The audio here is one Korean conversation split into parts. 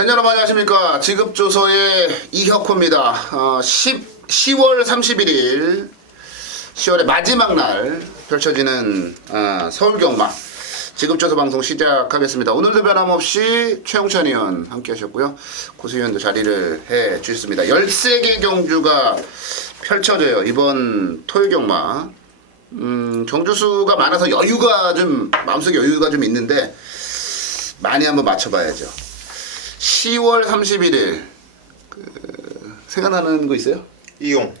팬 여러분 안녕하십니까. 지급조서의 이혁호입니다. 10월 31일 10월의 마지막 날 펼쳐지는 서울경마 지급조서 방송 시작하겠습니다. 오늘도 변함없이 최용찬 의원 함께 하셨고요. 고수 의원도 자리를 해 주셨습니다. 13개 경주가 펼쳐져요. 이번 토요경마. 경주수가 많아서 여유가 좀, 마음속에 여유가 좀 있는데 많이 한번 맞춰봐야죠. 10월 31일 생각나는 거 있어요? 이용.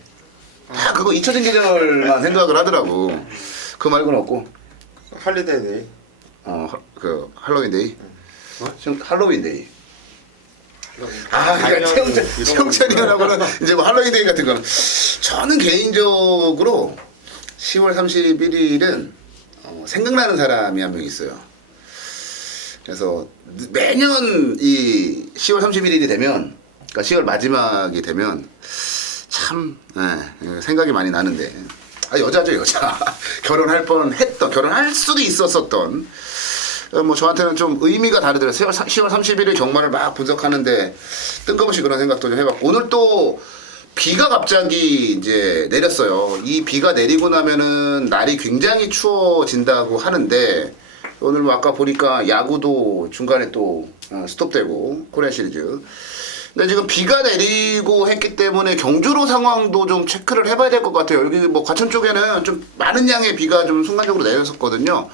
다 그거 잊혀진 계절만 생각을 하더라고. 그 말고는 없고. 할리데이. 그 할로윈데이. 할로윈데이. 아, 그러니까 최용찬이라고는 이제 뭐 할로윈데이 같은 거는 저는 개인적으로 10월 31일은 생각나는 사람이 한 명 있어요. 그래서 매년 이 10월 31일이 되면, 그러니까 10월 마지막이 되면 참 생각이 많이 나는데, 여자죠, 여자. 결혼할 뻔했던, 결혼할 수도 있었었던, 뭐 저한테는 좀 의미가 다르더라고요. 10월 31일 경마를 막 분석하는데 뜬금없이 그런 생각도 좀 해봤고, 오늘 또 비가 갑자기 이제 내렸어요. 이 비가 내리고 나면은 날이 굉장히 추워진다고 하는데, 오늘 뭐 아까 보니까 야구도 중간에 또 스톱되고, 코리안 시리즈. 근데 지금 비가 내리고 했기 때문에 경주로 상황도 좀 체크를 해봐야 될 것 같아요. 여기 뭐 과천 쪽에는 좀 많은 양의 비가 좀 순간적으로 내렸었거든요.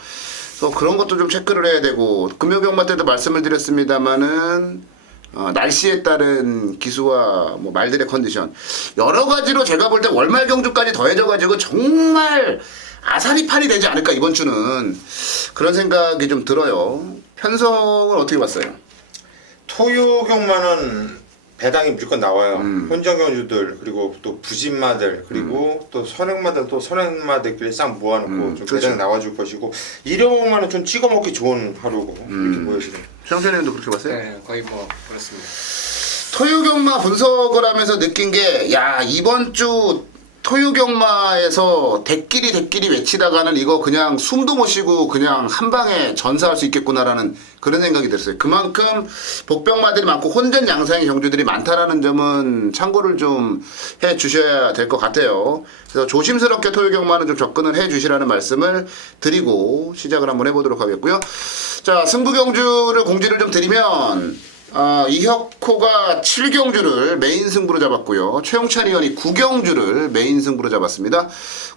그래서 그런 것도 좀 체크를 해야 되고, 금요경마 때도 말씀을 드렸습니다만은 날씨에 따른 기수와 뭐 말들의 컨디션 여러 가지로 제가 볼 때 월말 경주까지 더해져가지고 정말 아사리팔이 되지 않을까 이번 주는, 그런 생각이 좀 들어요. 편성은 어떻게 봤어요? 토요 경마는 배당이 무조건 나와요. 혼전 경주들, 그리고 또 부진마들, 그리고 또 선행마들, 또 선행마들끼리 싹 모아놓고 좀 그렇죠. 배당이 나와줄 것이고, 일요일만은 좀 찍어먹기 좋은 하루고 이렇게 보여지네요. 최영찬님도 그렇게 봤어요? 네, 거의 뭐 그렇습니다. 토요경마 분석을 하면서 느낀 게, 야, 이번 주 토요경마에서 대끼리 외치다가는 이거 그냥 숨도 못 쉬고 그냥 한 방에 전사할 수 있겠구나라는 그런 생각이 들었어요. 그만큼 복병마들이 많고 혼전 양상의 경주들이 많다라는 점은 참고를 좀 해 주셔야 될 것 같아요. 그래서 조심스럽게 토요경마는 좀 접근을 해 주시라는 말씀을 드리고 시작을 한번 해보도록 하겠고요. 자, 승부경주를 공지를 좀 드리면, 이혁호가 7경주를 메인 승부로 잡았고요. 최용찬 의원이 9경주를 메인 승부로 잡았습니다.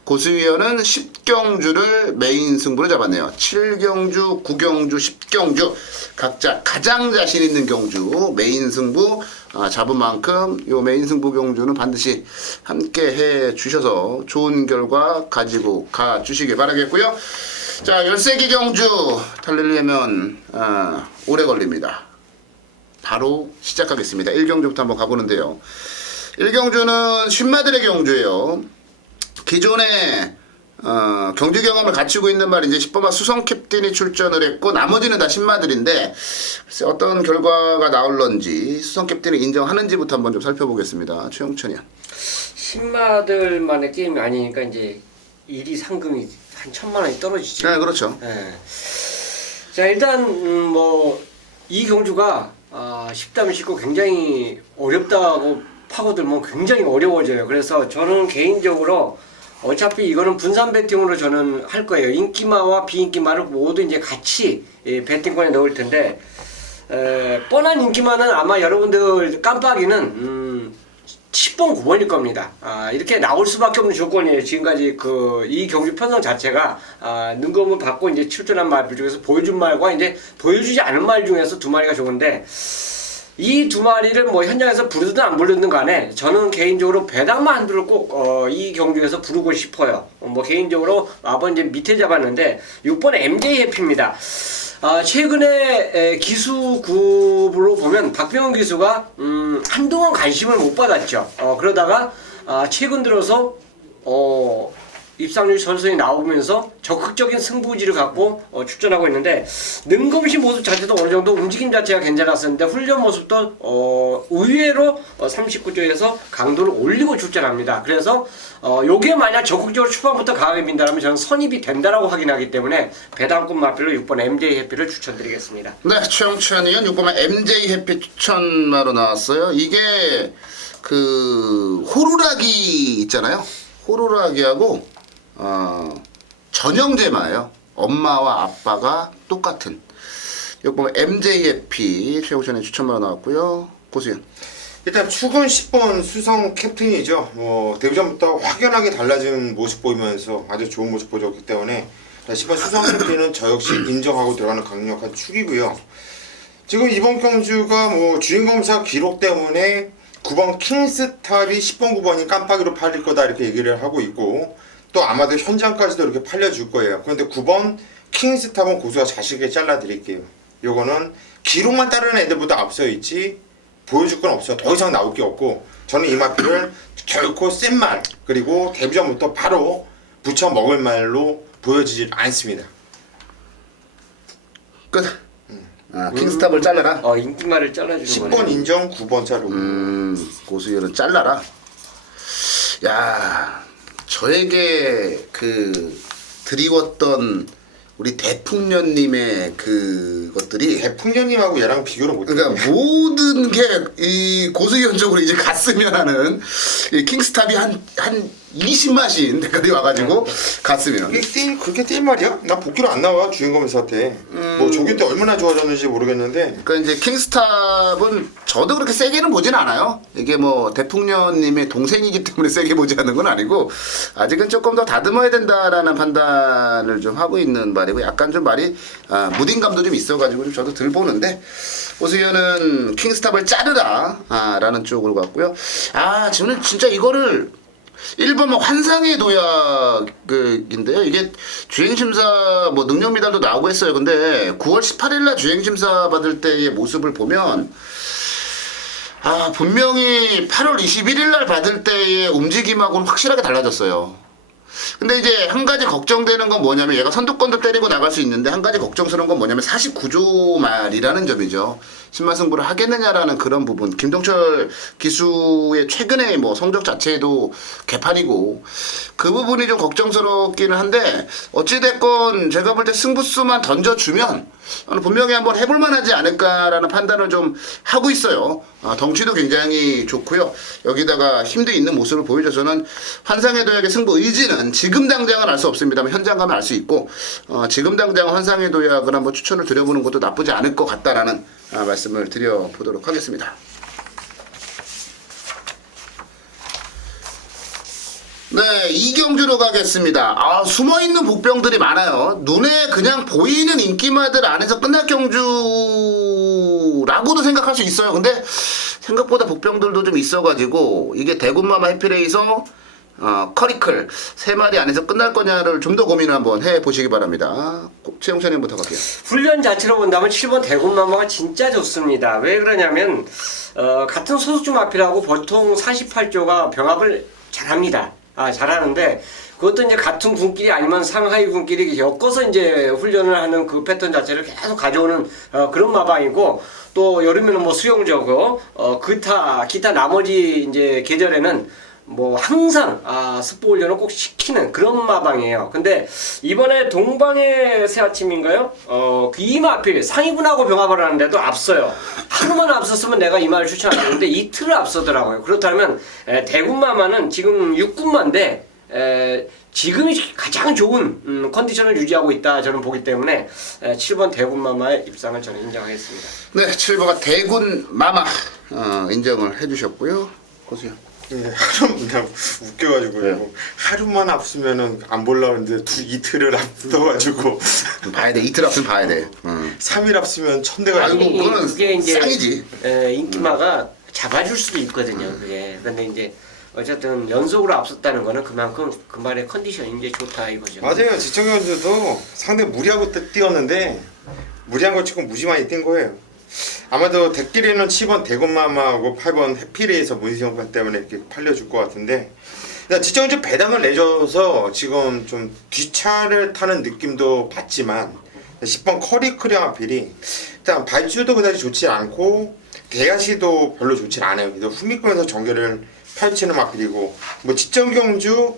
고수 의원은 10경주를 메인 승부로 잡았네요. 7경주, 9경주, 10경주 각자 가장 자신 있는 경주 메인 승부 잡은 만큼 요 메인 승부 경주는 반드시 함께 해 주셔서 좋은 결과 가지고 가 주시길 바라겠고요. 자, 13개 경주 달리려면 오래 걸립니다. 바로 시작하겠습니다. 1경주부터 한번 가보는데요. 1경주는 신마들의 경주예요. 기존에 경주 경험을 갖추고 있는 말 이제 10번마 수성 캡틴이 출전을 했고, 나머지는 다 신마들인데 글쎄 어떤 결과가 나올런지 수성 캡틴을 인정하는지부터 한번 좀 살펴보겠습니다. 최용찬 의원. 신마들만의 게임이 아니니까 이제 1위 상금이 한 1,000만 원이 떨어지죠. 네, 그렇죠. 네. 자, 일단 뭐 이 경주가 쉽다면 쉽고 굉장히 어렵다고 파고들면 굉장히 어려워져요. 그래서 저는 개인적으로 어차피 이거는 분산 배팅으로 저는 할 거예요. 인기마와 비인기마를 모두 이제 같이 배팅권에 넣을 텐데, 뻔한 인기마는 아마 여러분들 깜빡이는 10번 9번일 겁니다. 이렇게 나올 수밖에 없는 조건이에요. 지금까지 이 경주 편성 자체가 능검을 받고 이제 출전한 말 중에서 보여준 말과 이제 보여주지 않은 말 중에서 두 마리가 좋은데, 이 두 마리를 뭐 현장에서 부르든 안 부르든 간에 저는 개인적으로 배당만 한 두를 꼭 이 경주에서 부르고 싶어요. 뭐 개인적으로 아번 이제 밑에 잡았는데 6번 MJ 해피입니다. 최근에 기수급으로 보면 박병훈 기수가 한동안 관심을 못 받았죠. 그러다가 최근 들어서 입상률 선선히 나오면서 적극적인 승부지를 갖고 출전하고 있는데 능검시 모습 자체도 어느 정도 움직임 자체가 괜찮았었는데 훈련 모습도 의외로 39조에서 강도를 올리고 출전합니다. 그래서 요게 만약 적극적으로 초반부터 강하게 민다면 저는 선입이 된다라고 확인하기 때문에 배당급 마필로 6번 MJ 해피를 추천드리겠습니다. 네, 최영찬 의원 6번에 MJ 해피 추천마로 나왔어요. 이게 그 호루라기 있잖아요. 호루라기하고 전형제마예요. 엄마와 아빠가 똑같은. 6번 MJ 해피 최영찬의 추천마로 나왔고요. 고수현. 일단 축은 10번 수성 캡틴이죠. 데뷔전부터 확연하게 달라진 모습 보이면서 아주 좋은 모습 보여줬기 때문에 10번 수성 캡틴은 저 역시 인정하고 들어가는 강력한 축이고요. 지금 이번 경주가 주인검사 기록 때문에 9번 킹스탑이 10번 9번이 깜빡이로 팔릴 거다 이렇게 얘기를 하고 있고 또 아마도 현장까지도 이렇게 팔려줄 거예요. 그런데 9번 킹스탑은 고수가 자식에게 잘라드릴게요. 요거는 기록만 따르는 애들보다 앞서 있지 보여줄 건 없어요. 더 이상 나올 게 없고 저는 이 마필을 결코 센 말 그리고 데뷔전부터 바로 붙여 먹을 말로 보여지질 않습니다. 끝. 킹스탑을 잘라라. 인기말을 잘라주는 10번 거네요. 인정 9번 자르고 고수열은 잘라라. 야, 저에게 그 드리웠던 우리 대풍년님의 그것들이 대풍년님하고 얘랑 비교를 못해요. 그러니까 모든 게 이 고수연적으로 이제 갔으면 하는 이 킹스탑이 한 20마신 데까지 와가지고 갔으면. 그렇게 뛸 말이야? 나 복귀로 안 나와 주인공사한테. 조기 때 얼마나 좋아졌는지 모르겠는데. 그러니까 이제 킹스탑은 저도 그렇게 세게는 보진 않아요. 이게 대풍년님의 동생이기 때문에 세게 보지 않는 건 아니고 아직은 조금 더 다듬어야 된다라는 판단을 좀 하고 있는 말이고 약간 좀 말이 무딘감도 좀 있어가지고 좀 저도 들 보는데 오수연은 킹스탑을 자르라 라는 쪽으로 갔고요. 지금 진짜 이거를 1번 환상의 도약인데요. 이게 주행심사 능력미달도 나오고 했어요. 근데 9월 18일날 주행심사 받을 때의 모습을 보면 분명히 8월 21일날 받을 때의 움직임하고는 확실하게 달라졌어요. 근데 이제 한 가지 걱정되는 건 뭐냐면 얘가 선두권도 때리고 나갈 수 있는데 한 가지 걱정스러운 건 뭐냐면 49조 말이라는 점이죠. 신마승부를 하겠느냐라는 그런 부분. 김동철 기수의 최근의 성적 자체도 개판이고 그 부분이 좀 걱정스럽기는 한데 어찌됐건 제가 볼 때 승부수만 던져주면 분명히 한번 해볼만 하지 않을까라는 판단을 좀 하고 있어요. 덩치도 굉장히 좋고요. 여기다가 힘도 있는 모습을 보여줘서는 환상의 도약의 승부 의지는 지금 당장은 알 수 없습니다만 현장 가면 알 수 있고 지금 당장 환상의 도약을 한번 추천을 드려보는 것도 나쁘지 않을 것 같다라는 말씀을 드려보도록 하겠습니다. 네, 이경주로 가겠습니다. 숨어있는 복병들이 많아요. 눈에 그냥 보이는 인기마들 안에서 끝날 경주라고도 생각할 수 있어요. 근데 생각보다 복병들도 좀 있어가지고 이게 대군마마 해피레이서 커리클 3마리 안에서 끝날 거냐를 좀 더 고민을 한번 해보시기 바랍니다. 최용찬님부터 갈게요. 훈련 자체로 본다면 7번 대군마마가 진짜 좋습니다. 왜 그러냐면 같은 소수주 마필하고 보통 48조가 병합을 잘합니다. 잘하는데 그것도 이제 같은 군끼리 아니면 상하이 군끼리 엮어서 이제 훈련을 하는 그 패턴 자체를 계속 가져오는 그런 마방이고 또 여름에는 수영저고 기타 나머지 이제 계절에는 항상 스포 훈련을 꼭 시키는 그런 마방이에요. 근데 이번에 동방의 새아침인가요? 이 마필 상위군하고 병합을 하는데도 앞서요. 하루만 앞섰으면 내가 이 말을 추천 안 했는데 이틀을 앞서더라고요. 그렇다면 대군마마는 지금 6군마인데 지금이 가장 좋은 컨디션을 유지하고 있다 저는 보기 때문에 7번 대군마마의 입상을 저는 인정하겠습니다. 네, 7번가 대군마마 인정을 해주셨고요. 고수요. 네, 그냥 웃겨가지고요. 네. 하루만 앞서면은 안 보려는데 이틀을 앞서가지고 봐야 돼. 이틀 앞서면 봐야 돼. 3일 앞서면 천대가 아이고, 그거는 그게 이제 쌍이지. 인기마가 잡아줄 수도 있거든요. 그게. 근데 이제 어쨌든 연속으로 앞섰다는 거는 그만큼 그 말의 컨디션이 이제 좋다 이거죠. 맞아요. 지청현 선수도 상대 무리하고 뛰었는데 무리한 거 치고 무지 많이 뛴 거예요. 아마도 대끼리는 7번 대군마마하고 8번 해피레이서 문시영판 때문에 이렇게 팔려줄 것 같은데 그러니까 직전에 배당을 내줘서 지금 좀 뒷차를 타는 느낌도 받지만 10번 커리크령 하필이 일단 발주도 그다지 좋지 않고 대야시도 별로 좋지 않아요. 그래서 후미권에서 전개를 펼치는 마필이고 뭐 직전 경주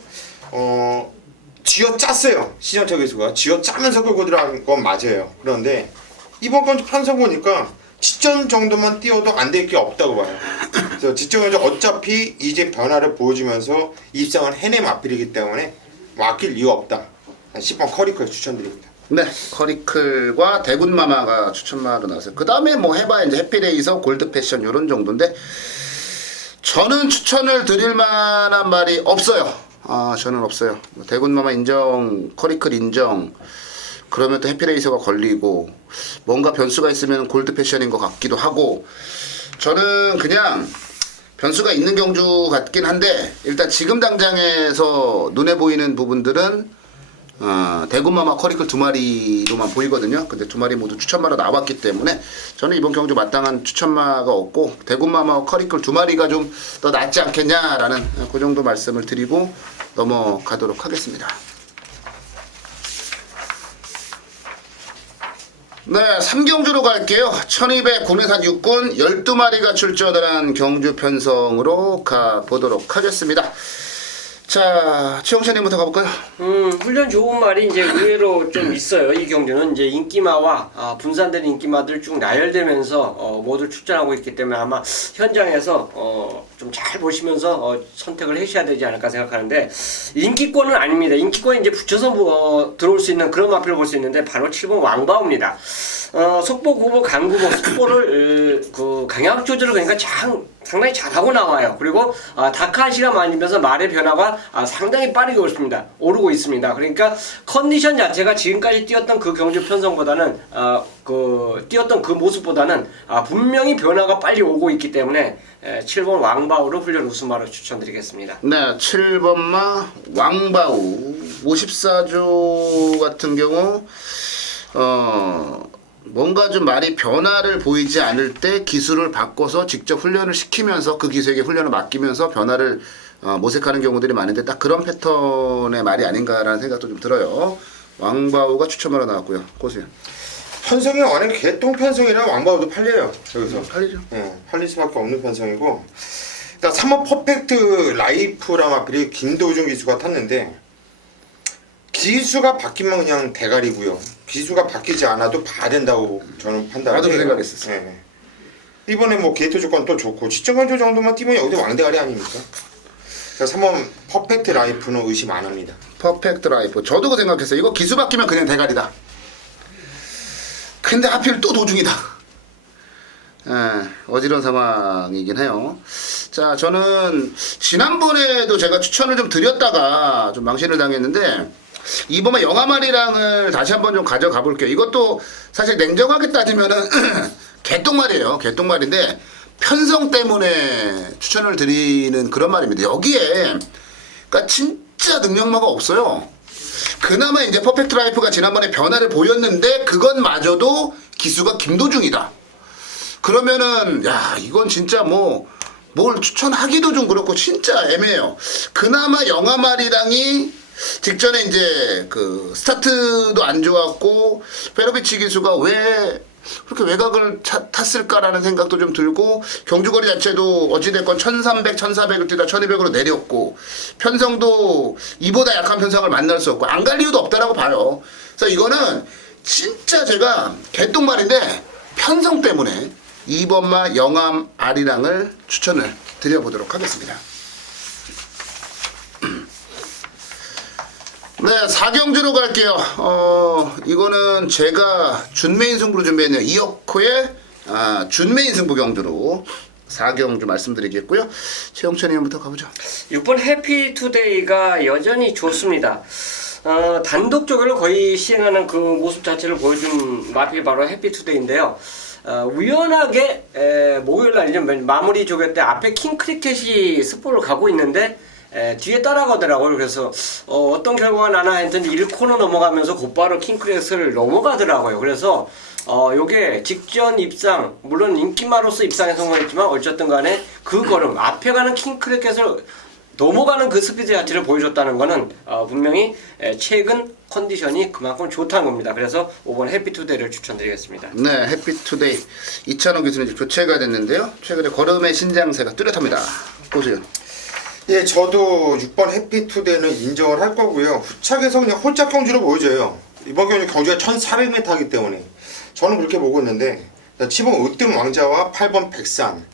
쥐어 짰어요. 시전처 기수가 쥐어 짜면서 끌고 들어간 건 맞아요. 그런데 이번 경주 편성 보니까 직전 정도만 뛰어도 안 될 게 없다고 봐요. 그래서 직전 경주 어차피 이제 변화를 보여주면서 입상을 해낸 마필이기 때문에 아낄 이유 없다. 10번 커리클 추천드립니다. 네, 커리클과 대군마마가 추천마로 나왔어요. 그 다음에 뭐 해봐야 이제 해피레이서, 골드패션 요런 정도인데 저는 추천을 드릴 만한 말이 없어요. 저는 없어요. 대군마마 인정, 커리클 인정. 그러면 또 해피레이서가 걸리고 뭔가 변수가 있으면 골드패션인 것 같기도 하고 저는 그냥 변수가 있는 경주 같긴 한데 일단 지금 당장에서 눈에 보이는 부분들은 대군마마 커리클 두 마리로만 보이거든요. 근데 두 마리 모두 추천마로 나왔기 때문에 저는 이번 경주 마땅한 추천마가 없고 대군마마 커리클 두 마리가 좀 더 낫지 않겠냐라는 그 정도 말씀을 드리고 넘어가도록 하겠습니다. 네, 3경주로 갈게요. 1200 국내산 육군 12마리가 출전을 한 경주 편성으로 가보도록 하겠습니다. 자, 최홍찬님부터 가볼까요? 훈련 좋은 말이 이제 의외로 좀 있어요. 이 경주는 이제 인기마와 분산된 인기마들 쭉 나열되면서 모두 출전하고 있기 때문에 아마 현장에서 좀 잘 보시면서 선택을 하셔야 되지 않을까 생각하는데 인기권은 아닙니다. 인기권에 이제 붙여서 들어올 수 있는 그런 마필을 볼 수 있는데 바로 7번 왕바오입니다. 속보, 구보, 강구보, 속보를 그 강약 조절을 그러니까 상당히 잘하고 나와요. 그리고 다크한 시간 많이면서 말의 변화가 상당히 빠르게 오르고 있습니다. 그러니까 컨디션 자체가 지금까지 뛰었던 그 경주 편성보다는 뛰었던 그 모습보다는 분명히 변화가 빨리 오고 있기 때문에 7번 왕바우로 훈련 우승마로 추천드리겠습니다. 네, 7번마 왕바우 54조 같은 경우 뭔가 좀 말이 변화를 보이지 않을 때 기술을 바꿔서 직접 훈련을 시키면서 그 기수에게 훈련을 맡기면서 변화를 모색하는 경우들이 많은데 딱 그런 패턴의 말이 아닌가라는 생각도 좀 들어요. 왕바우가 추천으로 나왔고요. 고수요. 편성이 워낙 개똥 편성이라 왕바우도 팔려요. 여기서 팔리죠. 팔릴 수밖에 없는 편성이고 일단 3번 퍼펙트 라이프라 마필이 김도중 기수가 탔는데 기수가 바뀌면 그냥 대가리고요. 기수가 바뀌지 않아도 봐야 된다고 저는 판단해요. 나도 그 생각했었어. 이번에 뭐 게이트 조건 또 좋고 시청관조 정도만 뛰면 여기도 왕대가리 아닙니까? 그래서 3번 퍼펙트 라이프는 의심 안 합니다. 퍼펙트 라이프. 저도 그 생각했어요. 이거 기수 바뀌면 그냥 대가리다. 근데 하필 또 도중이다. 어지러운 상황이긴 해요. 자, 저는 지난번에도 제가 추천을 좀 드렸다가 좀 망신을 당했는데 이번에 영화말이랑을 다시 한번 좀 가져가 볼게요. 이것도 사실 냉정하게 따지면은 개똥말이에요. 개똥말인데 편성 때문에 추천을 드리는 그런 말입니다. 여기에 그러니까 진짜 능력마가 없어요. 그나마 이제 퍼펙트 라이프가 지난번에 변화를 보였는데 그것마저도 기수가 김도중이다. 그러면은 야 이건 진짜 뭘 추천하기도 좀 그렇고 진짜 애매해요. 그나마 영화말이랑이 직전에 이제 그 스타트도 안 좋았고 페로비치 기수가 왜 그렇게 외곽을 탔을까라는 생각도 좀 들고 경주거리 자체도 어찌됐건 1300, 1400을 뛰다 1200으로 내렸고 편성도 이보다 약한 편성을 만날 수 없고 안 갈 이유도 없다라고 봐요. 그래서 이거는 진짜 제가 개똥말인데 편성 때문에 2번마 영암 아리랑을 추천을 드려보도록 하겠습니다. 네, 4경주로 갈게요. 이거는 제가 준메인 승부로 준비했네요. 이혁호의 준메인 승부 경주로 4경주 말씀드리겠고요. 최영천님부터 가보죠. 6번 해피투데이가 여전히 좋습니다. 단독적으로 거의 시행하는 그 모습 자체를 보여준 마필이 바로 해피투데이인데요. 우연하게 목요일날이죠. 마무리 조교 때 앞에 킹크리켓이 스포를 가고 있는데 뒤에 따라가더라고요. 그래서 어떤 결과가 나나 했더니 1코너 넘어가면서 곧바로 킹크리켓을 넘어가더라고요. 그래서 요게 직전 입상, 물론 인기마로서 입상에 성공했지만 어쨌든 간에 그 걸음 앞에 가는 킹크리켓을 넘어가는 그 스피드 자체를 보여줬다는 거는 분명히 최근 컨디션이 그만큼 좋다는 겁니다. 그래서 5번 해피투데이를 추천드리겠습니다. 네, 해피투데이 이찬호 교수님 이제 교체가 됐는데요. 최근에 걸음의 신장세가 뚜렷합니다. 고수연. 예, 저도 6번 해피투데이는 인정을 할 거고요. 후착에서 그냥 홀짝 경주로 보여져요. 이번 경주가 1400m 하기 때문에 저는 그렇게 보고 있는데 7번 으뜸 왕자와 8번 백산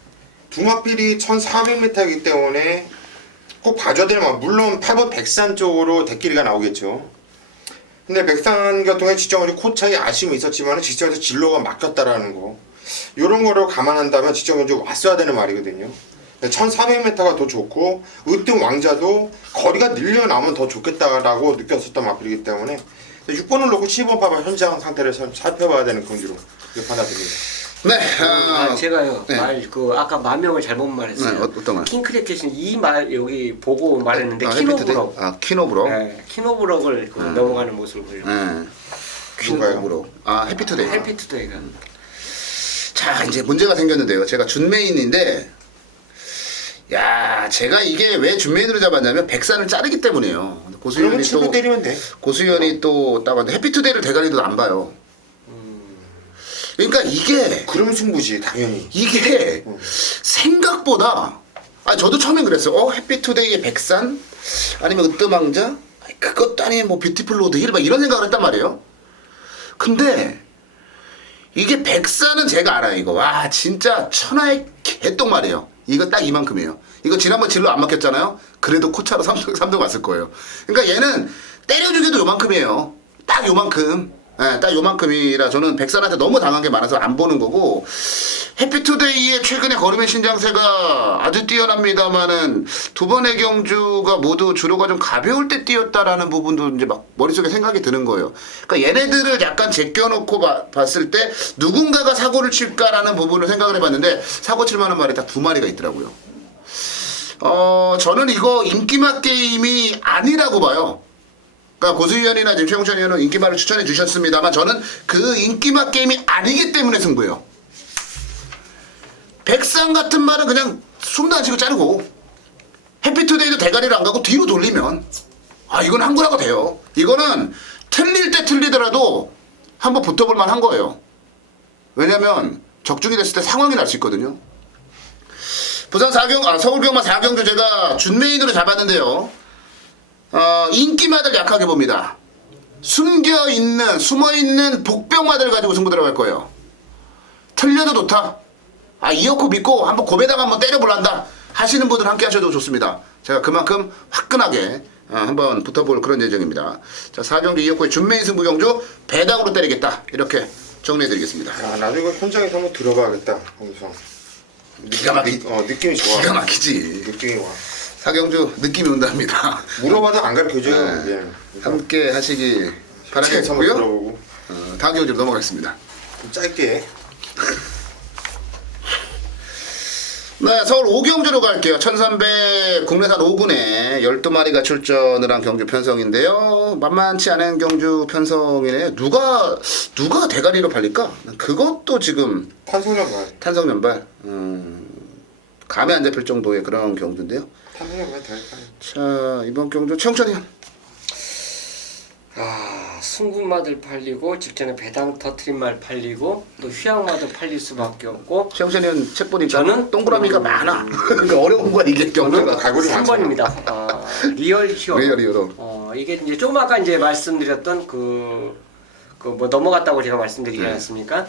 두 마필이 1400m이기 때문에 꼭 봐줘야 될 만. 물론 8번 백산 쪽으로 대끼리가 나오겠죠. 근데 백산 같은 경우에 지정원이 코차에 아쉬움이 있었지만 지정에서 진로가 막혔다라는 거, 이런 거를 감안한다면 지정원이 왔어야 되는 말이거든요. 1400m가 더 좋고 으뜸 왕자도 거리가 늘려나오면 더 좋겠다라고 느꼈었던 마필이기 때문에 6번을 놓고 7번 8번 현장 상태를 살펴봐야 되는 경기로 판단됩니다. 네, 제가요 네. 아까 만명을 잘못 말했어요. 네, 어떤 말? 킹크래켓은 이 말 여기 보고 말했는데 해피투데이? 키노브럭. 키노브럭. 네, 키노브럭을 넘어가는 모습을 보여요. 네. 키노브럭. 해피투데이. 해피투데이가. 자, 이제 문제가 생겼는데요. 제가 준메인인데, 야, 제가 이게 왜 준메인으로 잡았냐면 백산을 자르기 때문이에요. 그러면 고수연이 7번 또 때리면 돼. 고수연이 또 따봤는데 해피투데이를 대가리도 안 봐요. 그러니까 이게 그럼 승부지 당연히. 생각보다 저도 처음엔 그랬어요. 해피투데이의 백산 아니면 으뜸왕자 그것도 아니면 뭐 뷰티풀 로드 힐 막 이런 생각을 했단 말이에요. 근데 이게 백산은 제가 알아요. 이거 와 진짜 천하의 개똥말이에요. 이거 딱 이만큼이에요. 이거 지난번 진로 안 막혔잖아요. 그래도 코차로 3등 왔을 거예요. 그러니까 얘는 때려주기도 요만큼이에요. 딱 요만큼. 네, 딱 요만큼이라 저는 백산한테 너무 당한 게 많아서 안 보는 거고, 해피투데이의 최근에 걸음의 신장세가 아주 뛰어납니다만은 두 번의 경주가 모두 주로가 좀 가벼울 때 뛰었다라는 부분도 이제 막 머릿속에 생각이 드는 거예요. 그러니까 얘네들을 약간 제껴놓고 봤을 때 누군가가 사고를 칠까라는 부분을 생각을 해봤는데 사고 칠 만한 말이 딱 두 마리가 있더라고요. 저는 이거 인기맛 게임이 아니라고 봐요. 그러니까 고수위원이나 지금 최용찬 의원은 인기맛을 추천해 주셨습니다만 저는 그 인기맛 게임이 아니기 때문에 승부예요. 백상 같은 말은 그냥 숨도 안 쉬고 자르고 해피투데이도 대가리를 안 가고 뒤로 돌리면 이건 항구라고 돼요. 이거는 틀릴 때 틀리더라도 한번 붙어볼 만한 거예요. 왜냐면 적중이 됐을 때 상황이 날 수 있거든요. 부산 서울경마 4경주 제가 준메인으로 잡았는데요. 인기마들 약하게 봅니다. 숨어있는 복병마들 가지고 승부 들어갈 거예요. 틀려도 좋다. 이어코 믿고 한번 고배당 한번 때려볼란다 하시는 분들 함께 하셔도 좋습니다. 제가 그만큼 화끈하게 한번 붙어볼 그런 예정입니다. 자, 4경주 이어코의 준메인 승부 경주 배당으로 때리겠다. 이렇게 정리해드리겠습니다. 나중에 이거 현장에서 한번 들어봐야겠다. 거기서. 기가 막히지. 느낌이 좋아. 기가 막히지. 느낌이 와. 4경주 느낌이 온답니다. 물어봐도 안 가르쳐줘요. 네. 예. 함께 하시기 현장에서 한번 바라겠고요. 들어보고. 다음 경주로 넘어가겠습니다. 좀 짧게. 네, 서울 5경주로 갈게요. 1300 국내산 5군에 12마리가 출전을 한 경주 편성인데요. 만만치 않은 경주 편성이네요. 누가 대가리로 팔릴까? 그것도 지금 탄성연발. 감이 안 잡힐 정도의 그런 경주인데요. 탄성연발 될까요? 자, 이번 경주 청천이요. 승군마들 팔리고 직전에 배당 터트린 말 팔리고 또 휴양마들 팔릴 수밖에 없고 최영찬이는 책 보니까 저는 동그라미가 많아. 그러니까 어려운 거야 이게 경주가. 갈고리 3번입니다. 리얼 히어로. 리얼 히어로. 이게 이제 조금 아까 이제 말씀드렸던 뭐 넘어갔다고 제가 말씀드리지 않았습니까?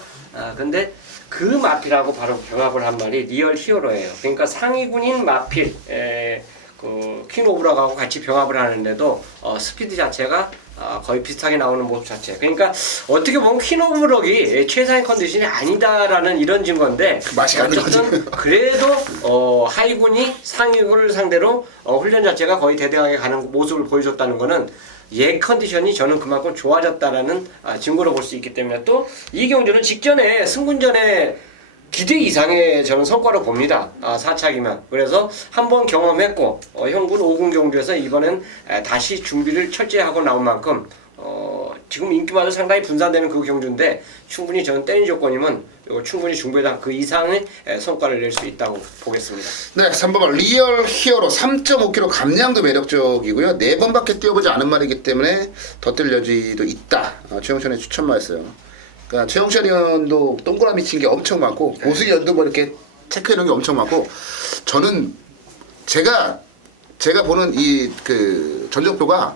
근데 그 마필하고 바로 병합을 한 말이 리얼 히어로예요. 그러니까 상위군인 마필, 퀸오브락하고 같이 병합을 하는데도 스피드 자체가 거의 비슷하게 나오는 모습 자체. 그러니까 어떻게 보면 퀸오브락이 최상의 컨디션이 아니다라는 이런 증거인데 맛이 가는 어쨌든 그래도 하위군이 상위군을 상대로 훈련 자체가 거의 대등하게 가는 모습을 보여줬다는 거는 얘 컨디션이 저는 그만큼 좋아졌다라는 증거로 볼 수 있기 때문에 또 이 경주는 직전에 승군전에 기대 이상의 저는 성과를 봅니다. 4착이면. 그래서 한번 경험했고 형군 5군 경주에서 이번엔 다시 준비를 철저히 하고 나온 만큼 지금 인기마저 상당히 분산되는 그 경주인데 충분히 저는 때린 조건이면 이거 충분히 중부에다 그 이상의 성과를 낼 수 있다고 보겠습니다. 네, 3번 리얼 히어로 3.5kg 감량도 매력적이고요. 4번밖에 뛰어보지 않은 말이기 때문에 더 뜰 여지도 있다. 최용천의 추천마였어요. 그러니까 최용천 의원도 동그라미 친 게 엄청 많고 고수 의원도 뭐 이렇게 체크해 놓은 게 엄청 많고 저는 제가 보는 이 그 전적표가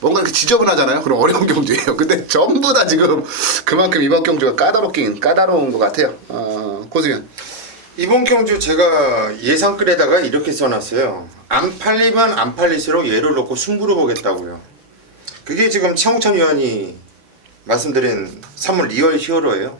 뭔가 이렇게 지저분하잖아요. 그런 어려운 경주예요. 근데 전부 다 지금 그만큼 이번 경주가 까다로운 것 같아요. 고수현. 이번 경주 제가 예상글에다가 이렇게 써놨어요. 안 팔리면 안 팔릴수록 얘를 놓고 승부를 보겠다고요. 그게 지금 최홍천 의원이 말씀드린 3월 리얼 히어로예요.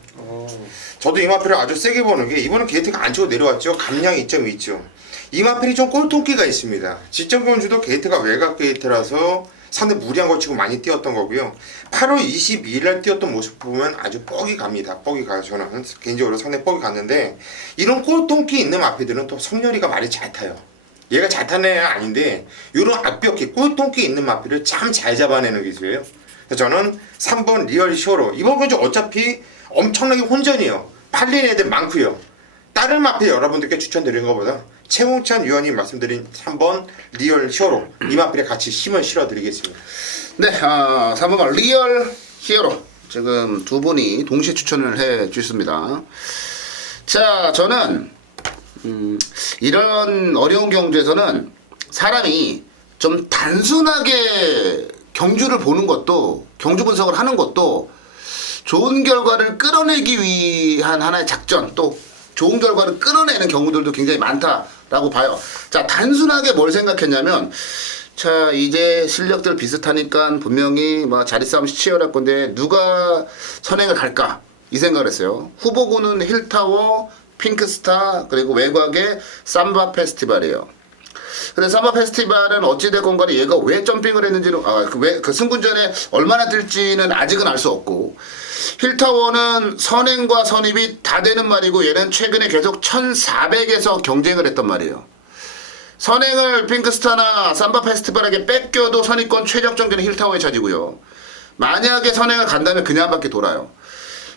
저도 이마필을 아주 세게 보는 게 이번엔 게이트가 안 치고 내려왔죠. 감량 이점이 있죠. 이마필이 좀 꼴통기가 있습니다. 지점 경주도 게이트가 외곽 게이트라서 상당히 무리한 거 치고 많이 뛰었던 거고요. 8월 22일 날 뛰었던 모습 보면 아주 뻑이 갑니다. 뻑이 가요. 저는 개인적으로 상당히 뻑이 갔는데 이런 꼴통기 있는 마필들은 또 성렬이가 말이 잘 타요. 얘가 잘 타는 애는 아닌데 이런 앞벽기 꼴통기 있는 마필을 참 잘 잡아내는 기술이에요. 그래서 저는 3번 리얼 히어로 이번 경주 어차피 엄청나게 혼전이에요. 팔린 애들 많고요. 다른 마필 여러분들께 추천드린 것보다 최홍찬 위원이 말씀드린 3번 리얼 히어로 이 마필에 같이 힘을 실어드리겠습니다. 네, 3번 리얼 히어로 지금 두 분이 동시에 추천을 해 주셨습니다. 자, 저는 이런 어려운 경주에서는 사람이 좀 단순하게 경주를 보는 것도 경주 분석을 하는 것도 좋은 결과를 끌어내기 위한 하나의 작전 또 좋은 결과를 끌어내는 경우들도 굉장히 많다라고 봐요. 자, 단순하게 뭘 생각했냐면 자, 이제 실력들 비슷하니까 분명히 뭐 자리 싸움 치열할 건데 누가 선행을 갈까 이 생각을 했어요. 후보군은 힐타워, 핑크스타 그리고 외곽의 삼바 페스티벌이에요. 근데 삼바 페스티벌은 어찌됐건 간에 얘가 왜 점핑을 했는지는 그 승군전에 얼마나 뜰지는 아직은 알 수 없고 힐타워는 선행과 선입이 다 되는 말이고 얘는 최근에 계속 1400에서 경쟁을 했단 말이에요. 선행을 핑크스타나 삼바 페스티벌에게 뺏겨도 선입권 최적 정도는 힐타워에 차지고요. 만약에 선행을 간다면 그냥 한 바퀴 돌아요.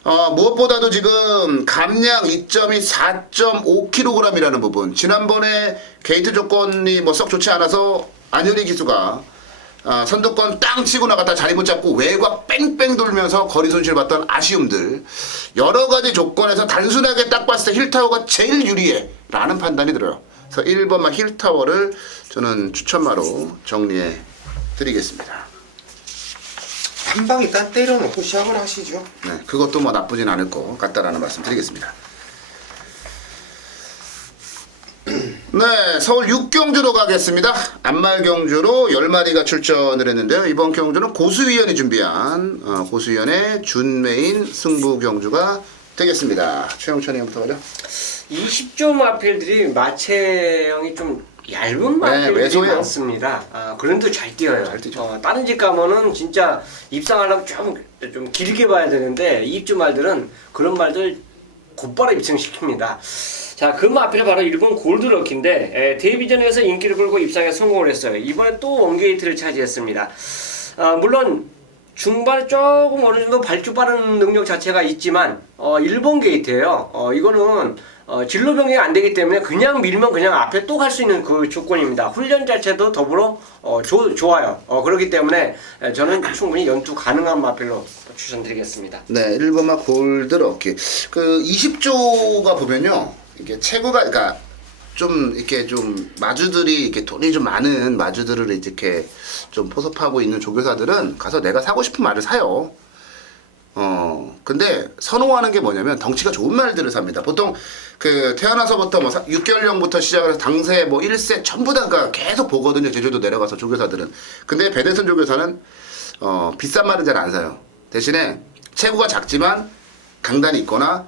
무엇보다도 지금 감량 이점이 4.5kg이라는 부분. 지난번에 게이트 조건이 뭐 썩 좋지 않아서 안효리 기수가 선두권 땅 치고 나갔다 자리 못 잡고 외곽 뺑뺑 돌면서 거리 손실 봤던 아쉬움들. 여러 가지 조건에서 단순하게 딱 봤을 때 힐타워가 제일 유리해 라는 판단이 들어요. 그래서 1번만 힐타워를 저는 추천마로 정리해 드리겠습니다. 한 방 일단 때려놓고 시작을 하시죠. 네, 그것도 뭐 나쁘진 않을 것 같다라는 말씀 드리겠습니다. 네, 서울 6경주로 가겠습니다. 안말경주로 10마리가 출전을 했는데요. 이번 경주는 고수위원이 준비한 고수위원의 준메인 승부 경주가 되겠습니다. 최영천 의원부터 가죠. 20조 마필들이 마체형이 좀 얇은 마필들이 왜소해요. 많습니다. 그런데 잘 뛰어요. 잘 뛰죠. 다른 집 가면은 진짜 입상하려면 좀 길게 봐야 되는데 20조 말들은 그런 말들 곧바로 입성시킵니다. 자, 그 마필이 바로 일본 골드럭키인데 데뷔전에서 인기를 끌고 입상에 성공을 했어요. 이번에 또 원게이트를 차지했습니다. 물론 중반에 조금 어느 정도 발주 빠른 능력 자체가 있지만 일본 게이트예요. 이거는 진로 변경이 안 되기 때문에 그냥 밀면 그냥 앞에 또 갈 수 있는 그 조건입니다. 훈련 자체도 더불어 좋아요. 그렇기 때문에 저는 충분히 연투 가능한 마필로 추천드리겠습니다. 네, 1번만 골드럭키. 그 20조가 보면요. 이게 체구가 그러니까 좀 이렇게 좀 마주들이 이렇게 돈이 좀 많은 마주들을 이렇게 좀 포섭하고 있는 조교사들은 가서 내가 사고 싶은 말을 사요. 근데 선호하는 게 뭐냐면 덩치가 좋은 말들을 삽니다. 보통 그 태어나서부터 뭐 6개월령부터 시작을 해서 당세 뭐 1세 전부 다 계속 보거든요. 제주도 내려가서 조교사들은. 근데 배대선 조교사는 비싼 말은 잘 안 사요. 대신에 체구가 작지만 강단이 있거나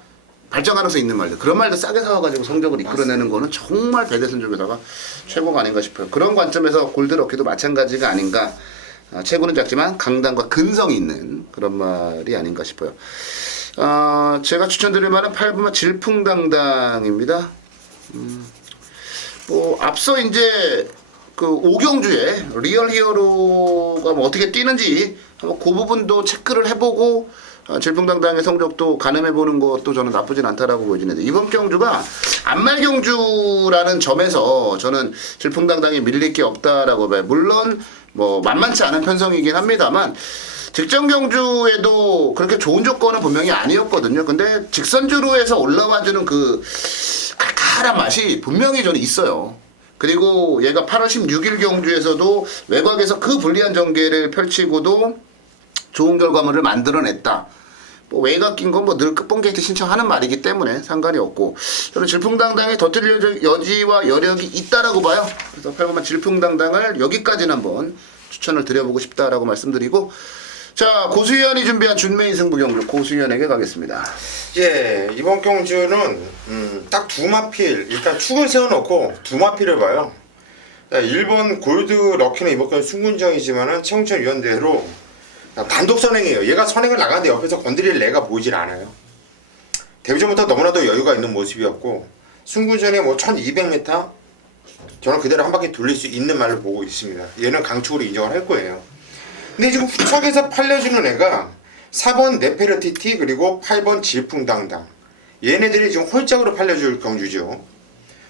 발전 가능성 있는 말들 그런 말들 싸게 사와가지고 성적을 이끌어내는 거는 정말 배대선 조교사가 최고가 아닌가 싶어요. 그런 관점에서 골드럭키도 마찬가지가 아닌가. 체구는 작지만 강단과 근성이 있는 그런 말이 아닌가 싶어요. 제가 추천드릴 말은 8번만 질풍당당입니다. 뭐 앞서 이제 그 5경주에 리얼 히어로가 뭐 어떻게 뛰는지 한번 그 부분도 체크를 해보고 질풍당당의 성적도 가늠해보는 것도 저는 나쁘진 않다라고 보여지는데 이번 경주가 안말 경주라는 점에서 저는 질풍당당히 밀릴 게 없다라고 봐요. 물론 뭐 만만치 않은 편성이긴 합니다만 직전 경주에도 그렇게 좋은 조건은 분명히 아니었거든요. 근데 직선주로 해서 올라와주는 그 칼칼한 맛이 분명히 저는 있어요. 그리고 얘가 8월 16일 경주에서도 외곽에서 그 불리한 전개를 펼치고도 좋은 결과물을 만들어냈다. 뭐 외곽 낀 건 뭐 늘 끝본 게이트 신청하는 말이기 때문에 상관이 없고 저는 질풍당당히 더 틀릴 여지와 여력이 있다라고 봐요. 그래서 8번만 질풍당당을 여기까지는 한번 추천을 드려보고 싶다라고 말씀드리고 자 고수현이 준비한 준메인 승부 경주 고수현에게 가겠습니다. 예, 이번 경주는 딱 두 마필 일단 축을 세워놓고 두 마필을 봐요. 1번 골드 럭키는 이번 경주 승군정이지만은 최홍천 위원대로 단독 선행이에요. 얘가 선행을 나가는데 옆에서 건드릴 애가 보이질 않아요. 데뷔전부터 너무나도 여유가 있는 모습이었고 승군전에 뭐 1200m 저는 그대로 한 바퀴 돌릴 수 있는 말을 보고 있습니다. 얘는 강축으로 인정을 할 거예요. 근데 지금 후척에서 팔려주는 애가 4번 네페르티티 그리고 8번 질풍당당 얘네들이 지금 홀짝으로 팔려줄 경주죠.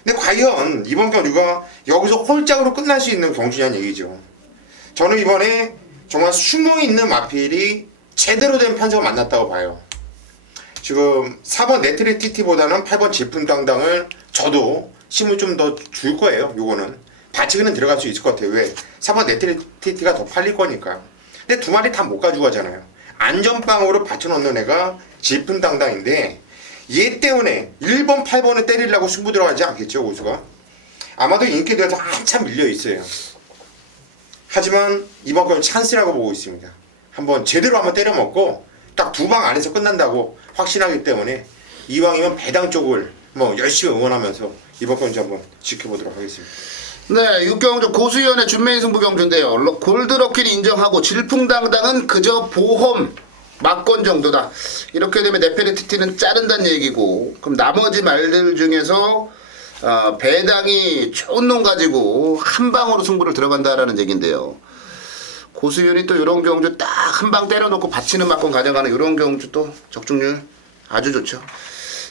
근데 과연 이번 경주가 여기서 홀짝으로 끝날 수 있는 경주냐는 얘기죠. 저는 이번에 정말 숨어있는 마필이 제대로 된 편성을 만났다고 봐요. 지금 4번 네트리티티보다는 8번 질풍당당을 저도 힘을 좀 더 줄 거예요. 요거는 바치기는 들어갈 수 있을 것 같아요. 왜? 4번 네트리티티가 더 팔릴 거니까. 근데 두 마리 다 못 가지고 가잖아요. 안전빵으로 받쳐놓는 애가 질풍당당인데 얘 때문에 1번 8번을 때리려고 승부 들어가지 않겠죠. 고수가 아마도 인기대에서 한참 밀려있어요. 하지만 이번 건 찬스라고 보고 있습니다. 제대로 한번 때려먹고 딱 두 방 안에서 끝난다고 확신하기 때문에 이왕이면 배당 쪽을 뭐 열심히 응원하면서 이번 경주 한번 지켜보도록 하겠습니다. 네, 6경주 고수현의 준메인 승부 경주인데요. 골드럭키는 인정하고 질풍당당은 그저 보험 막건 정도다. 이렇게 되면 네페르티티는 자른다는 얘기고 그럼 나머지 말들 중에서 배당이 좋은 놈 가지고 한 방으로 승부를 들어간다라는 얘기인데요. 고수현이 또 이런 경주 딱 한 방 때려놓고 받치는 막건 가져가는 이런 경주 또 적중률 아주 좋죠.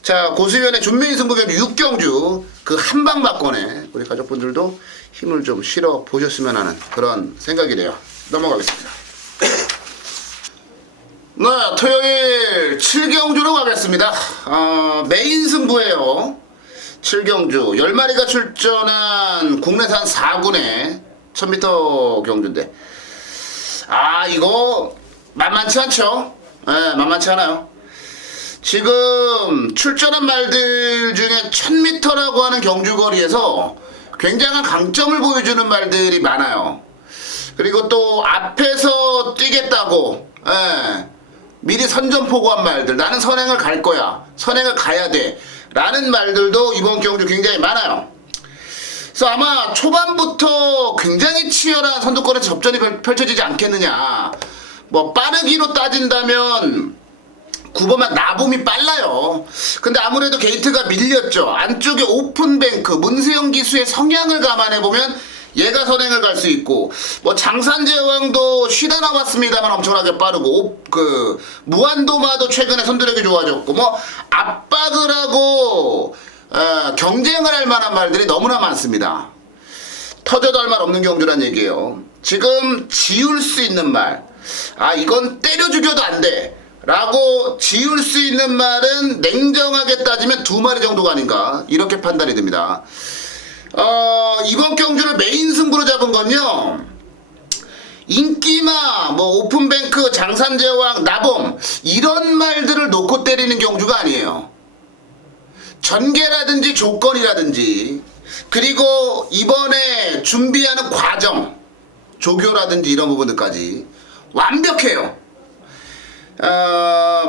자, 고수현의 준메인 승부 경주 6경주 그 한 방 막건에 우리 가족분들도 힘을 좀 실어 보셨으면 하는 그런 생각이래요. 넘어가겠습니다. 네, 토요일 7경주로 가겠습니다. 메인 승부예요. 7경주 10마리가 출전한 국내산 4군의 1000m 경주인데 이거 만만치 않죠? 네, 만만치 않아요. 지금 출전한 말들 중에 1000m라고 하는 경주거리에서 굉장한 강점을 보여주는 말들이 많아요. 그리고 또 앞에서 뛰겠다고 미리 선전포고한 말들, 나는 선행을 갈 거야, 선행을 가야 돼 라는 말들도 이번 경주 굉장히 많아요. 그래서 아마 초반부터 굉장히 치열한 선두권에서 접전이 펼쳐지지 않겠느냐. 뭐 빠르기로 따진다면 9번만 나봄이 빨라요. 근데 아무래도 게이트가 밀렸죠. 안쪽에 오픈뱅크, 문세영 기수의 성향을 감안해보면 얘가 선행을 갈 수 있고 뭐 장산제왕도 쉬다 나왔습니다만 엄청나게 빠르고 무한도마도 최근에 선두력이 좋아졌고 뭐 압박을 하고 경쟁을 할 만한 말들이 너무나 많습니다. 터져도 할 말 없는 경주란 얘기예요. 지금 지울 수 있는 말, 이건 때려 죽여도 안 돼 라고 지울 수 있는 말은 냉정하게 따지면 2마리 정도가 아닌가 이렇게 판단이 됩니다. 이번 경주를 메인 승부로 잡은 건요, 인기마, 뭐 오픈뱅크, 장산제왕, 나봄 이런 말들을 놓고 때리는 경주가 아니에요. 전개라든지 조건이라든지 그리고 이번에 준비하는 과정, 조교라든지 이런 부분들까지 완벽해요.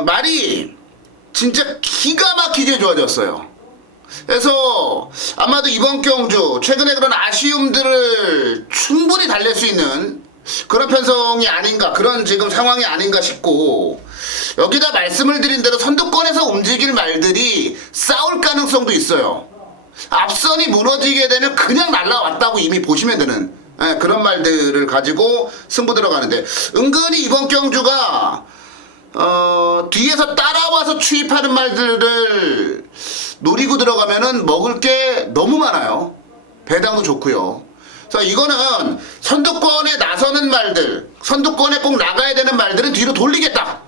말이 진짜 기가 막히게 좋아졌어요. 그래서 아마도 이번 경주 최근에 그런 아쉬움들을 충분히 달랠 수 있는 그런 편성이 아닌가, 그런 지금 상황이 아닌가 싶고, 여기다 말씀을 드린 대로 선두권에서 움직일 말들이 싸울 가능성도 있어요. 앞선이 무너지게 되면 그냥 날라왔다고 이미 보시면 되는 예, 그런 말들을 가지고 승부 들어가는데 은근히 이번 경주가 뒤에서 따라와서 추입하는 말들을 노리고 들어가면은 먹을 게 너무 많아요. 배당도 좋고요. 그래서 이거는 선두권에 나서는 말들, 선두권에 꼭 나가야 되는 말들은 뒤로 돌리겠다.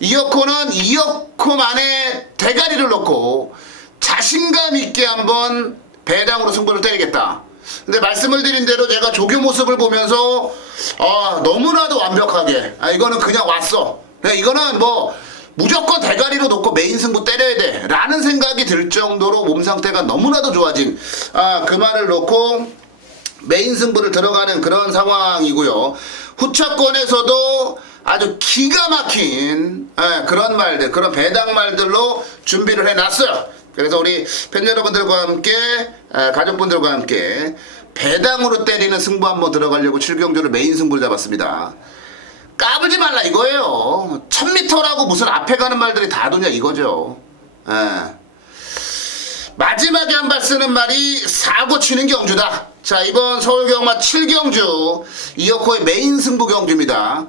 이어코는 이어코만의 대가리를 놓고 자신감 있게 한번 배당으로 승부를 때리겠다. 근데 말씀을 드린 대로 제가 조교 모습을 보면서 너무나도 완벽하게 이거는 그냥 왔어. 이거는 뭐 무조건 대가리로 놓고 메인 승부 때려야 돼 라는 생각이 들 정도로 몸 상태가 너무나도 좋아진 그 말을 놓고 메인 승부를 들어가는 그런 상황이고요. 후차권에서도 아주 기가 막힌 그런 말들, 그런 배당 말들로 준비를 해놨어요. 그래서 우리 팬 여러분들과 함께 가족분들과 함께 배당으로 때리는 승부 한번 들어가려고 7경주를 메인 승부를 잡았습니다. 까불지 말라 이거예요. 1000m라고 무슨 앞에 가는 말들이 다 도냐 이거죠. 마지막에 한 발 쓰는 말이 사고 치는 경주다. 자, 이번 서울경마 7경주 이어코의 메인 승부 경주입니다.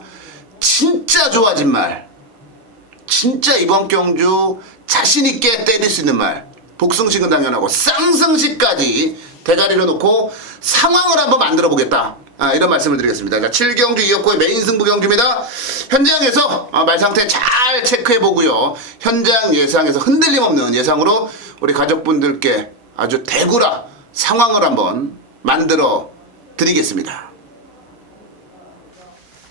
진짜 좋아진 말, 진짜 이번 경주 자신있게 때릴 수 있는 말, 복승식은 당연하고 쌍승식까지 대가리로 놓고 상황을 한번 만들어 보겠다. 이런 말씀을 드리겠습니다. 자, 7경주 이어코의 메인 승부 경주입니다. 현장에서 말 상태 잘 체크해 보고요. 현장 예상에서 흔들림 없는 예상으로 우리 가족분들께 아주 대구라 상황을 한번 만들어 드리겠습니다.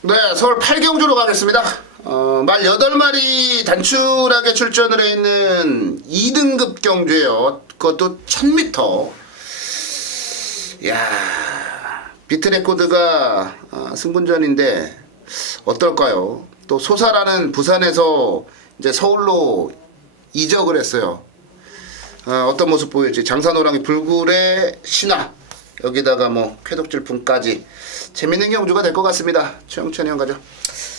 네, 서울 8경주로 가겠습니다. 말 8마리 단출하게 출전을 해 있는 2등급 경주예요. 그것도 1000m. 이야, 비트레코드가 승분전인데 어떨까요? 또 소사라는 부산에서 이제 서울로 이적을 했어요. 어떤 모습 보일지. 장산호랑이 불굴의 신화, 여기다가 뭐 쾌독질풍까지 재밌는 경주가 될 것 같습니다. 최영천이 형 가죠.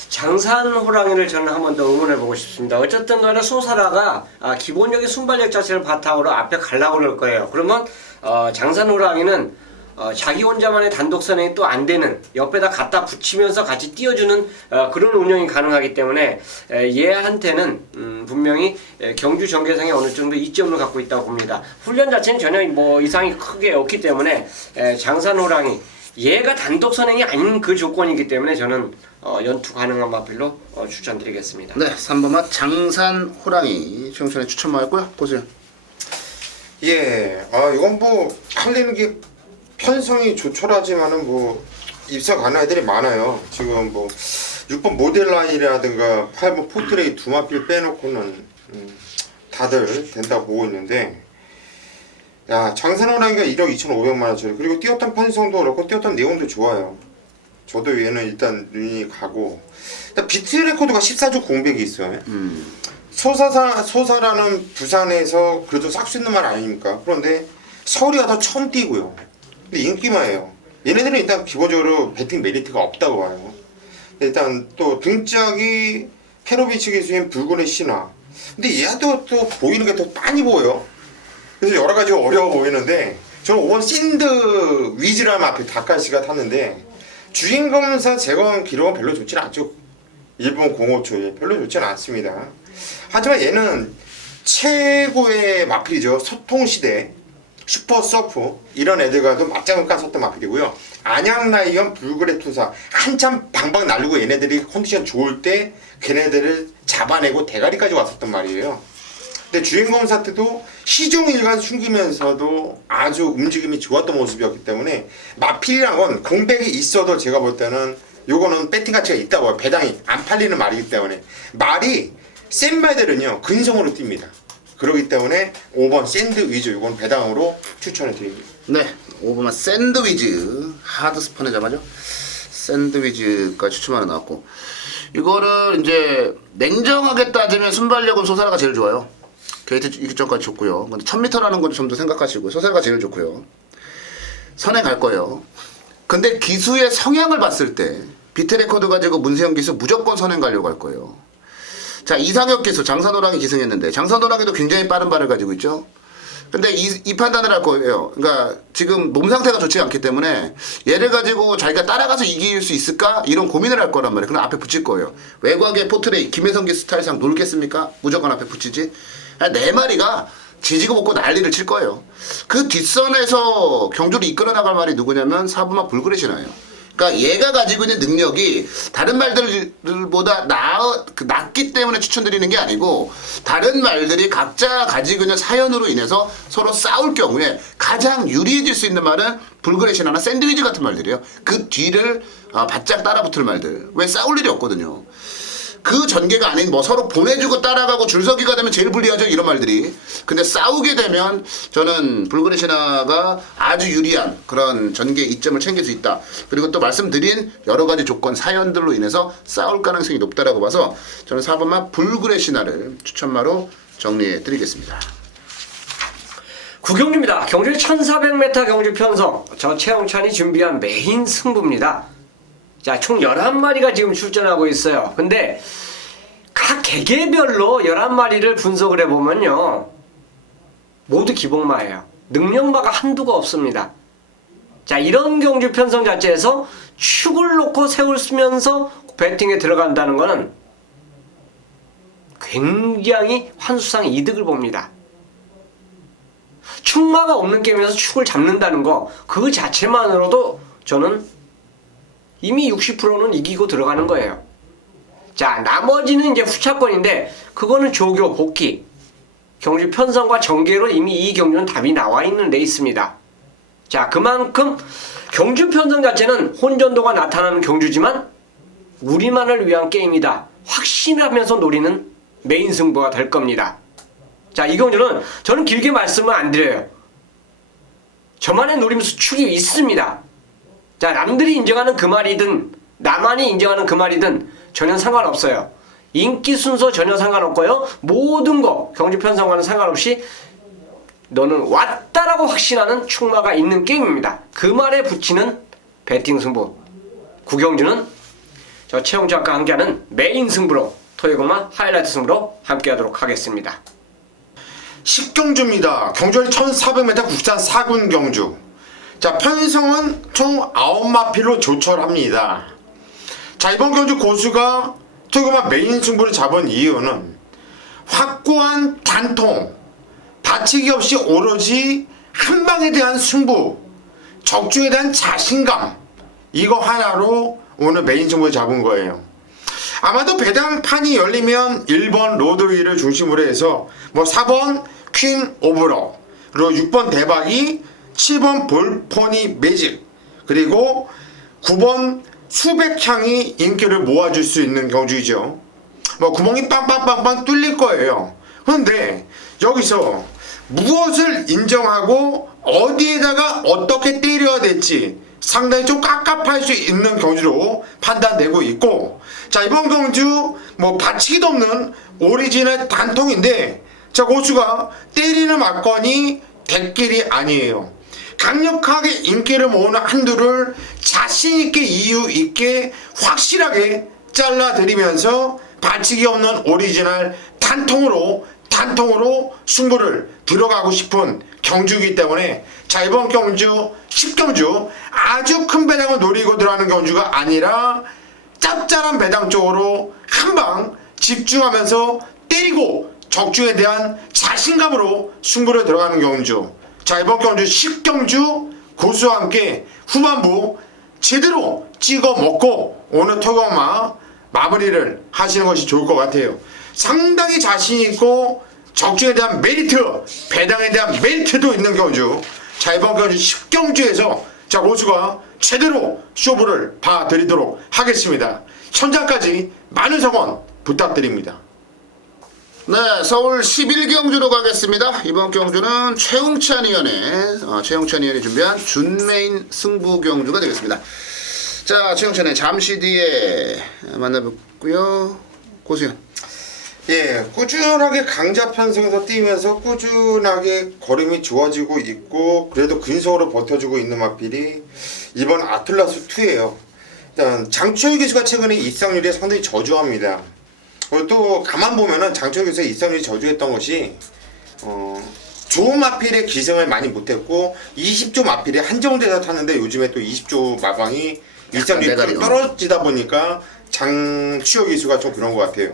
장산 호랑이를 저는 한 번 더 응원해보고 싶습니다. 어쨌든 간에 소사라가 기본적인 순발력 자체를 바탕으로 앞에 가려고 그럴 거예요. 그러면 장산 호랑이는 자기 혼자만의 단독선행이 또 안 되는, 옆에다 갖다 붙이면서 같이 띄워주는 그런 운영이 가능하기 때문에 얘한테는 분명히 경주 전개상에 어느 정도 이점을 갖고 있다고 봅니다. 훈련 자체는 전혀 뭐 이상이 크게 없기 때문에 장산 호랑이, 얘가 단독 선행이 아닌 그 조건이기 때문에 저는 연투 가능한 마필로 추천드리겠습니다. 네, 3번마 장산 호랑이 최영천의 추천마였고요. 보세요. 예, 이건 뭐 할리는 게 편성이 조촐하지만은 뭐 입사 가는 애들이 많아요. 지금 뭐 6번 모델라인이라든가 8번 포트레이 두 마필 빼놓고는 다들 된다고 보고 있는데, 야, 장산호랑이가 1억 2,500만원짜리, 그리고 뛰었던 편성도 그렇고 뛰었던 내용도 좋아요. 저도 얘는 일단 눈이 가고, 일단 비트 레코드가 14주 공백이 있어요. 소사라는 부산에서 그래도 싹 수 있는 말 아닙니까? 그런데 서울이 가서 처음 뛰고요. 근데 인기마예요. 얘네들은 일단 기본적으로 배팅 메리트가 없다고 봐요. 일단 또 등짝이 페로비치 기수인 붉은의 신화. 근데 얘도 또 보이는 게 더 많이 보여. 그래서 여러 가지 어려워 보이는데, 저는 5번 샌드 위즈라는 앞에 다카시가 탔는데 주인검사 제거한 기록은 별로 좋지는 않죠. 일본 05초에 별로 좋지는 않습니다. 하지만 얘는 최고의 마필이죠. 소통시대 슈퍼 서프 이런 애들과도 맞짱을 깠었던 마필이고요. 안양라이언 불그레 투사 한참 방방 날리고 얘네들이 컨디션 좋을 때 걔네들을 잡아내고 대가리까지 왔었던 말이에요. 근데 주인검사 때도 시종일관 숨기면서도 아주 움직임이 좋았던 모습이었기 때문에 마필이란 건 공백이 있어도 제가 볼 때는 요거는 배팅 가치가 있다고 봐요. 배당이 안 팔리는 말이기 때문에. 말이 센 말들은요 근성으로 뜁니다. 그렇기 때문에 5번 샌드위즈 요건 배당으로 추천해 드립니다. 네, 5번마 샌드위즈 하드 스펀에 잡아죠. 샌드위즈까지 추천하러 나왔고, 이거를 이제 냉정하게 따지면 순발력은 소사라가 제일 좋아요. 게이트 이기점까지 좋고요. 근데 1000m라는 건 좀 더 생각하시고 소사라가 제일 좋고요. 선행 갈 거예요. 근데 기수의 성향을 봤을 때 비트 레코드 가지고 문세영 기수 무조건 선행 가려고 할 거예요. 자, 이상혁 기수 장산호랑이 기승했는데 장산호랑이도 굉장히 빠른 발을 가지고 있죠. 근데 이 판단을 할 거예요. 그러니까 지금 몸 상태가 좋지 않기 때문에 얘를 가지고 자기가 따라가서 이길 수 있을까? 이런 고민을 할 거란 말이에요. 그럼 앞에 붙일 거예요. 외곽의 포트레이 김혜성기 스타일상 놀겠습니까? 무조건 앞에 붙이지. 네 마리가 지지고 볶고 난리를 칠 거예요. 그 뒷선에서 경주를 이끌어 나갈 말이 누구냐면 사부마 불그레시나예요. 그러니까 얘가 가지고 있는 능력이 다른 말들보다 낫기 때문에 추천드리는 게 아니고 다른 말들이 각자 가지고 있는 사연으로 인해서 서로 싸울 경우에 가장 유리해질 수 있는 말은 불그레시나나 샌드위치 같은 말들이에요. 그 뒤를 바짝 따라붙을 말들. 왜 싸울 일이 없거든요. 그 전개가 아닌 뭐 서로 보내주고 따라가고 줄서기가 되면 제일 불리하죠, 이런 말들이. 근데 싸우게 되면 저는 불그레시나가 아주 유리한 그런 전개 이점을 챙길 수 있다. 그리고 또 말씀드린 여러 가지 조건 사연들로 인해서 싸울 가능성이 높다라고 봐서 저는 4번마 불그레시나를 추천마로 정리해 드리겠습니다. 구경주입니다. 경주 1400m 경주 편성. 저 최영찬이 준비한 메인 승부입니다. 자, 총 11마리가 지금 출전하고 있어요. 근데 각 개개별로 11마리를 분석을 해보면요, 모두 기복마예요. 능력마가 한두가 없습니다. 자, 이런 경주 편성 자체에서 축을 놓고 세우면서 배팅에 들어간다는 것은 굉장히 환수상 이득을 봅니다. 축마가 없는 게임에서 축을 잡는다는 거, 그 자체만으로도 저는 이미 60%는 이기고 들어가는 거예요. 자, 나머지는 이제 후차권인데 그거는 조교, 복귀, 경주 편성과 전개로 이미 이 경주는 답이 나와 있는 레이스입니다. 자, 그만큼 경주 편성 자체는 혼전도가 나타나는 경주지만 우리만을 위한 게임이다. 확신하면서 노리는 메인 승부가 될 겁니다. 자, 이 경주는 저는 길게 말씀을 안 드려요. 저만의 노림수 축이 있습니다. 자, 남들이 인정하는 그 말이든 나만이 인정하는 그 말이든 전혀 상관없어요. 인기 순서 전혀 상관없고요. 모든 거 경주 편성과는 상관없이 너는 왔다라고 확신하는 축마가 있는 게임입니다. 그 말에 붙이는 배팅 승부. 구경주는 저 최용주와 함께하는 메인 승부로 토요일마 하이라이트 승부로 함께하도록 하겠습니다. 10경주입니다. 경주는 1400m 국산 4군 경주. 자, 편성은 총 9마필로 조철합니다. 자, 이번 경주 고수가 토요일마 메인 승부를 잡은 이유는 확고한 단통, 다치기 없이 오로지 한방에 대한 승부, 적중에 대한 자신감, 이거 하나로 오늘 메인 승부를 잡은 거예요. 아마도 배당판이 열리면 1번 로드위를 중심으로 해서 뭐 4번 퀸 오브럭, 그리고 6번 대박이, 7번 볼포니 매직, 그리고 9번 수백향이 인기를 모아줄 수 있는 경주이죠. 뭐 구멍이 빵빵빵빵 뚫릴 거예요. 그런데 여기서 무엇을 인정하고 어디에다가 어떻게 때려야 될지 상당히 좀 깝깝할 수 있는 경주로 판단되고 있고, 자, 이번 경주 뭐 받치기도 없는 오리지널 단통인데, 자, 고수가 때리는 막건이 대길이 아니에요. 강력하게 인기를 모으는 한두를 자신있게 이유있게 확실하게 잘라드리면서 받치기 없는 오리지널 단통으로 승부를 들어가고 싶은 경주이기 때문에, 자, 이번 경주 10경주 아주 큰 배당을 노리고 들어가는 경주가 아니라 짭짤한 배당 쪽으로 한방 집중하면서 때리고 적중에 대한 자신감으로 승부를 들어가는 경주. 자, 이번 경주 10경주 고수와 함께 후반부 제대로 찍어 먹고 오늘 토요일마 마무리를 하시는 것이 좋을 것 같아요. 상당히 자신있고 적중에 대한 메리트, 배당에 대한 메리트도 있는 경주. 자, 이번 경주 10경주에서 자, 고수가 제대로 쇼부를 봐드리도록 하겠습니다. 현장까지 많은 성원 부탁드립니다. 네, 서울 11경주로 가겠습니다. 이번 경주는 최웅찬 의원이 준비한 준메인 승부 경주가 되겠습니다. 자, 최웅찬의 잠시 뒤에 만나뵙고요. 고수현. 예, 꾸준하게 강자 편성에서 뛰면서 꾸준하게 걸음이 좋아지고 있고 그래도 근성으로 버텨주고 있는 마필이 이번 아틀라스 2예요. 일단 장초희 기수가 최근에 입상률이 상당히 저조합니다. 그리고 또 가만 보면은 장초희 기수의 입상률이 저조했던 것이 좋은 마필의 기승을 많이 못했고 20조 마필이 한정돼서 탔는데 요즘에 또 20조 마방이 일상률이 좀 떨어지다 보니까 장 취업 기수가 좀 그런 것 같아요.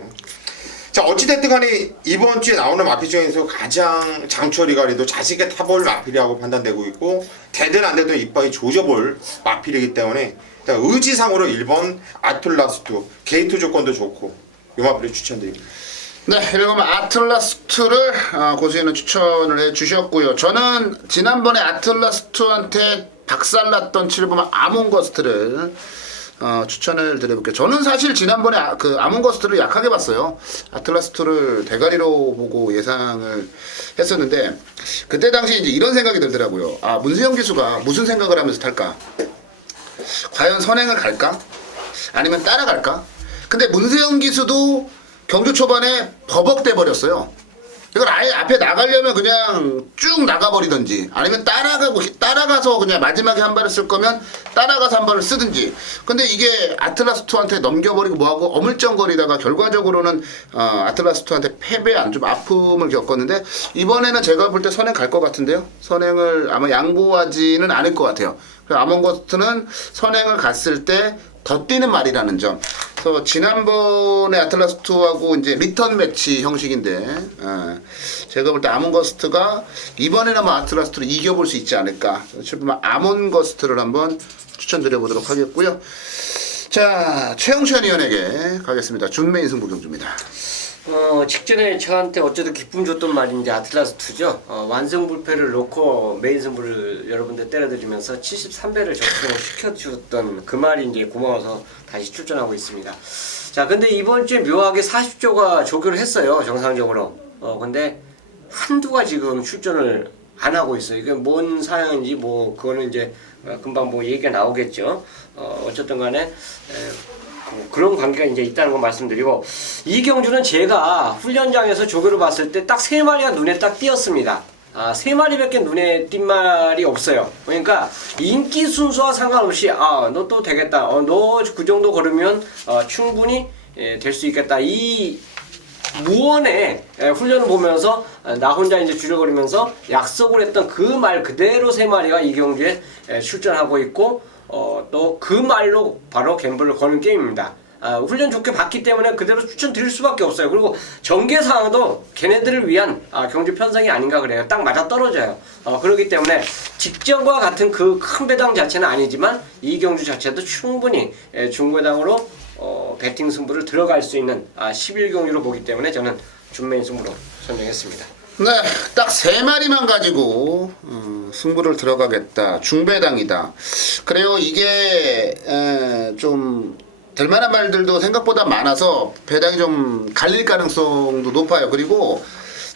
자, 어찌됐든 간에 이번 주에 나오는 마필 중에서 가장 장처리가리도 자식의 타볼 마필이라고 판단되고 있고 되든 안 되든 이빨이 조져볼 마필이기 때문에 의지상으로 1번 아틀라스2 게이트 조건도 좋고 이 마필을 추천드립니다. 네, 1번 아틀라스2를 고수인은 추천을 해주셨고요. 저는 지난번에 아틀라스2한테 박살났던 7번 아몬거스트를 추천을 드려볼게요. 저는 사실 지난번에 그 아몬거스트를 약하게 봤어요. 아틀라스2를 대가리로 보고 예상을 했었는데 그때 당시 이제 이런 생각이 들더라고요. 아, 문수영 기수가 무슨 생각을 하면서 탈까? 과연 선행을 갈까? 아니면 따라갈까? 근데 문세영 기수도 경주 초반에 버벅대 버렸어요. 이걸 아예 앞에 나가려면 그냥 쭉 나가버리든지 아니면 따라가서 그냥 마지막에 한 발을 쓸 거면 따라가서 한 발을 쓰든지. 근데 이게 아틀라스2한테 넘겨버리고 뭐하고 어물쩡거리다가 결과적으로는 아틀라스2한테 패배한 좀 아픔을 겪었는데 이번에는 제가 볼 때 선행 갈 것 같은데요. 선행을 아마 양보하지는 않을 것 같아요. 아몬거스트는 선행을 갔을 때 더 뛰는 말이라는 점. 그래서 지난번에 아틀라스2하고 이제 리턴 매치 형식인데, 제가 볼 때 아몬거스트가 이번에는 아마 아틀라스2를 이겨볼 수 있지 않을까. 그래서 아몬거스트를 한번 추천드려보도록 하겠고요. 자, 최영찬 위원에게 가겠습니다. 준메인 승부 경주입니다. 직전에 저한테 어쩌다 기쁨 줬던 말이 이제 아틀라스2죠. 완승불패를 놓고 메인 승부를 여러분들 때려드리면서 73배를 적중을 시켜주셨던 그 말이 이제 고마워서 다시 출전하고 있습니다. 자, 근데 이번 주에 묘하게 40조가 조교를 했어요. 정상적으로. 근데 한두가 지금 출전을 안 하고 있어요. 이게 뭔 사양인지 뭐 그거는 이제 금방 뭐 얘기가 나오겠죠. 어쨌든 간에 그런 관계가 이제 있다는 거 말씀드리고, 이 경주는 제가 훈련장에서 조교를 봤을 때 딱 3마리가 눈에 딱 띄었습니다. 3마리밖에 눈에 띈 말이 없어요. 그러니까 인기 순서와 상관없이 너 또 되겠다. 너 그 정도 걸으면 충분히 될 수 있겠다. 이 무언의 훈련을 보면서 나 혼자 이제 주저거리면서 약속을 했던 그 말 그대로 3마리가 이 경주에 출전하고 있고, 또 그 말로 바로 갬블을 거는 게임입니다. 훈련 좋게 봤기 때문에 그대로 추천드릴 수밖에 없어요. 그리고 전개사항도 걔네들을 위한 경주 편성이 아닌가 그래요. 딱 맞아 떨어져요. 그렇기 때문에 직전과 같은 그 큰 배당 자체는 아니지만 이 경주 자체도 충분히 중배당으로 배팅 승부를 들어갈 수 있는 11경주로 보기 때문에 저는 준메인 승부로 선정했습니다. 네, 딱 3마리만 가지고 승부를 들어가겠다. 중배당이다. 그래요. 이게 좀 될만한 말들도 생각보다 많아서 배당이 좀 갈릴 가능성도 높아요. 그리고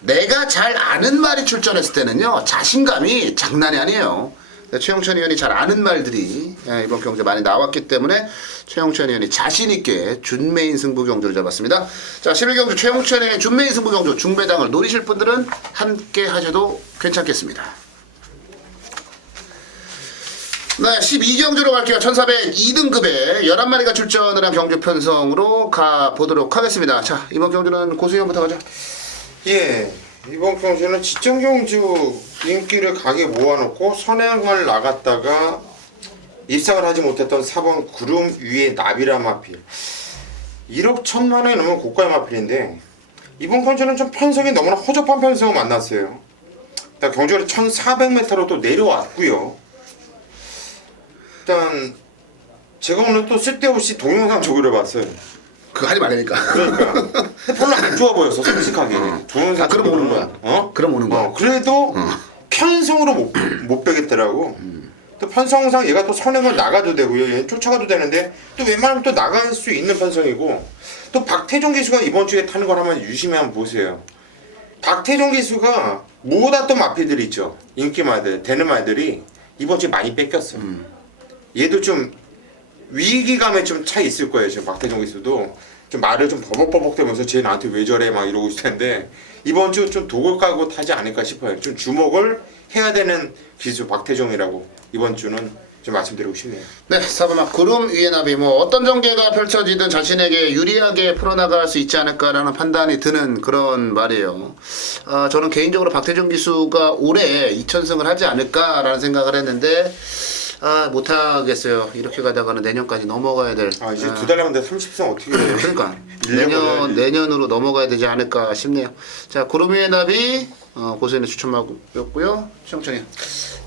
내가 잘 아는 말이 출전했을 때는요, 자신감이 장난이 아니에요. 최영천 의원이 잘 아는 말들이 이번 경주에 많이 나왔기 때문에 최영천 의원이 자신있게 준메인 승부 경주를 잡았습니다. 자, 11경주 최영천 의원의 준메인 승부 경주 중배당을 노리실 분들은 함께 하셔도 괜찮겠습니다. 네, 12경주로 갈게요. 1402등급에 11마리가 출전을 한 경주 편성으로 가보도록 하겠습니다. 자, 이번 경주는 고수위원부터 가죠. 예, 이번 경주는 지정 경주 인기를 강하게 모아놓고 선행을 나갔다가 입상을 하지 못했던 4번 구름 위의 나비라 마필. 1억 1,000만 원이 넘는 고가의 마필인데 이번 경주는 좀 편성이 너무나 허접한 편성을 만났어요. 일단 경주가 1,400m로 또 내려왔고요. 일단 제가 오늘 또 쓸데없이 동영상 조교를 봤어요. 그거 하지 말라니까. 그러니까 별로 안 좋아 보였어, 솔직하게. 동영상 그럼 오는 거야. 그럼 오는 거야. 그래도 편성으로 못 빼겠더라고. 또 편성상 얘가 또 선행을 나가도 되고요, 얘 쫓아가도 되는데 또 웬만하면 또 나갈 수 있는 편성이고, 또 박태종 기수가 이번 주에 타는 걸 한번 유심히 한번 보세요. 박태종 기수가 모았던 마필들이 있죠, 인기 말들, 되는 말들이 이번 주에 많이 뺏겼어. 얘도 좀 위기감에 좀 차 있을 거예요. 지금 박태종 기수도 좀 말을 좀 버벅버벅대면서 쟤 나한테 왜 저래 막 이러고 있을 텐데 이번 주 좀 독을 까고 타지 않을까 싶어요. 좀 주목을 해야 되는 기수 박태종이라고 이번 주는 좀 말씀드리고 싶네요. 네, 4번마 구름 위의 나비. 뭐 어떤 전개가 펼쳐지든 자신에게 유리하게 풀어나갈 수 있지 않을까라는 판단이 드는 그런 말이에요. 저는 개인적으로 박태준 기수가 올해 2000승을 하지 않을까라는 생각을 했는데 못하겠어요. 이렇게 가다가는 내년까지 넘어가야 될. 이제 두 달 남았는데 30성 어떻게 해요? 그러니까 1년 내년으로 넘어가야 되지 않을까 싶네요. 자, 구름 위의 나비 고수인의 추천마고였고요. 시영천이.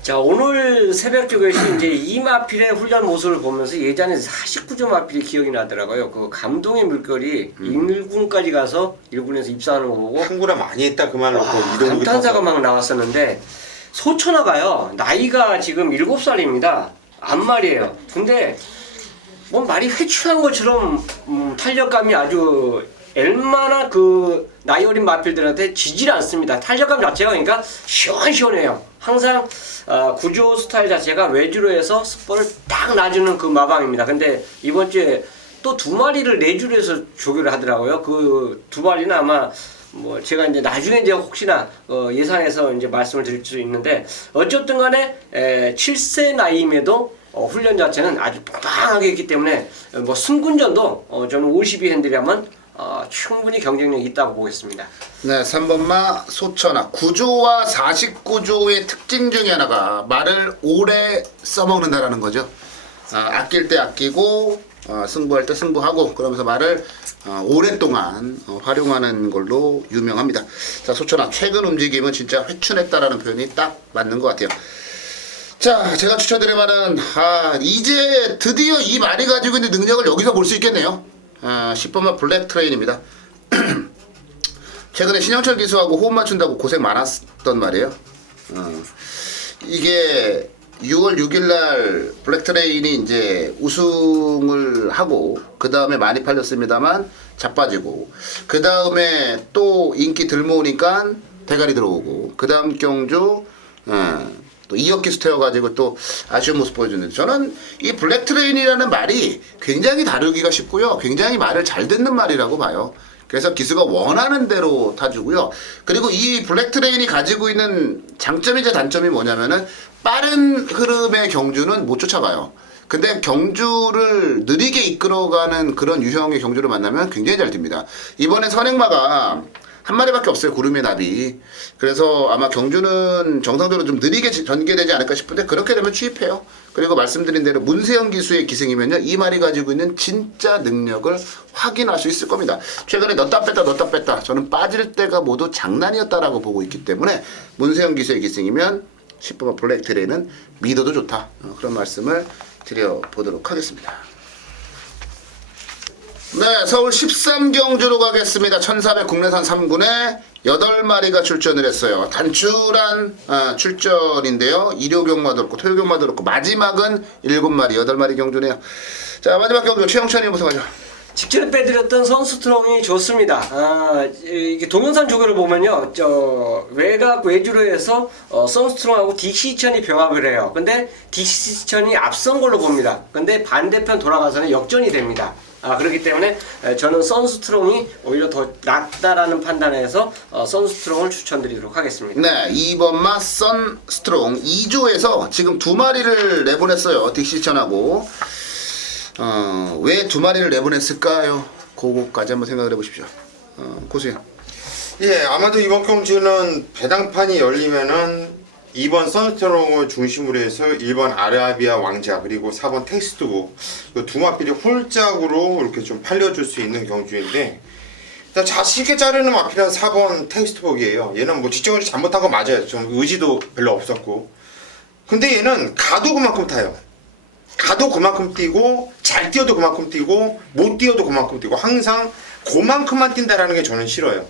자, 오늘 새벽 쪽에 이제 이마필의 훈련 모습을 보면서 예전에 49점 마필이 기억이 나더라고요. 그 감동의 물결이 1군까지 가서 1군에서 입사하는 거 보고 한구라 많이 했다 그 말 놓고 이동욱이 감탄사가 막 나왔었는데 소천하가요. 나이가 지금 7살입니다. 안말이에요. 근데 뭐 말이 회춘한 것처럼 탄력감이 아주 얼마나 그 나이 어린 마필들한테 지질 않습니다. 탄력감 자체가 그러니까 시원시원해요. 항상 구조 스타일 자체가 외주로 해서 스포를 딱 놔주는 그 마방입니다. 근데 이번 주에 또 2마리를 내주로 해서 조교를 하더라고요. 그 2마리는 아마 뭐 제가 이제 나중에 이제 혹시나 예상해서 이제 말씀을 드릴 수 있는데 어쨌든 간에 7세 나이임에도 훈련 자체는 아주 빵빵하게 했기 때문에 뭐 승군전도 저는 52 핸들이라면 충분히 경쟁력이 있다고 보겠습니다. 네, 3번마 소천하. 구조와 49조의 특징 중에 하나가 말을 오래 써먹는다라는 거죠. 아낄 때 아끼고 승부할 때 승부하고 그러면서 말을 오랫동안 활용하는 걸로 유명합니다. 자, 소천하. 최근 움직임은 진짜 회춘했다라는 표현이 딱 맞는 것 같아요. 자, 제가 추천드릴 말은 이제 드디어 이 말이 가지고 있는 능력을 여기서 볼 수 있겠네요. 10번마 블랙 트레인입니다. 최근에 신영철 기수하고 호흡 맞춘다고 고생 많았던 말이에요. 이게 6월 6일날 블랙 트레인이 이제 우승을 하고 그 다음에 많이 팔렸습니다만 자빠지고 그 다음에 또 인기 들 모으니까 대가리 들어오고 그 다음 경주 또 2억 기수 태워가지고 또 아쉬운 모습 보여주는데 저는 이 블랙 트레인이라는 말이 굉장히 다루기가 쉽고요. 굉장히 말을 잘 듣는 말이라고 봐요. 그래서 기수가 원하는 대로 타주고요. 그리고 이 블랙 트레인이 가지고 있는 장점이자 단점이 뭐냐면은 빠른 흐름의 경주는 못 쫓아가요. 근데 경주를 느리게 이끌어가는 그런 유형의 경주를 만나면 굉장히 잘 뜁니다. 이번에 선행마가 한 마리밖에 없어요. 구름의 나비. 그래서 아마 경주는 정상적으로 좀 느리게 전개되지 않을까 싶은데 그렇게 되면 취입해요. 그리고 말씀드린 대로 문세영 기수의 기승이면요. 이 말이 가지고 있는 진짜 능력을 확인할 수 있을 겁니다. 최근에 넣다 뺐다 저는 빠질 때가 모두 장난이었다라고 보고 있기 때문에 문세영 기수의 기승이면 10번 블랙 트레이는 믿어도 좋다. 그런 말씀을 드려보도록 하겠습니다. 네, 서울 13경주로 가겠습니다. 1400 국내산 3군에 8마리가 출전을 했어요. 단출한 출전인데요. 일요경마도 그렇고 토요경마도 그렇고 마지막은 7마리, 8마리 경주네요. 자, 마지막 경주 최영찬이 분석하죠. 직전에 빼드렸던 선수트롱이 좋습니다. 이게 동영상 조교를 보면요, 외곽 외주로 해서 선수트롱하고 딕시천이 병합을 해요. 근데 딕시천이 앞선 걸로 봅니다. 근데 반대편 돌아가서는 역전이 됩니다. 그렇기 때문에 저는 선수트롱이 오히려 더 낫다라는 판단에서 선수트롱을 추천드리도록 하겠습니다. 네, 2번마 선스트롱 2조에서 지금 2마리를 내보냈어요. 딕시천하고. 왜 2마리를 내보냈을까요? 그거까지 한번 생각을 해보십시오. 고수영. 예, 아마도 이번 경주는 배당판이 열리면은 2번 선스트롱을 중심으로 해서 1번 아라비아 왕자 그리고 4번 텍스트북 이 두 마필이 홀짝으로 이렇게 좀 팔려줄 수 있는 경주인데 일단 자식있게 자르는 마필은 4번 텍스트북이에요. 얘는 뭐 직전으로 잘못한 거 맞아요. 좀 의지도 별로 없었고 근데 얘는 가도 그만큼 타요. 가도 그만큼 뛰고 잘 뛰어도 그만큼 뛰고 못 뛰어도 그만큼 뛰고 항상 그만큼만 뛴다라는 게 저는 싫어요.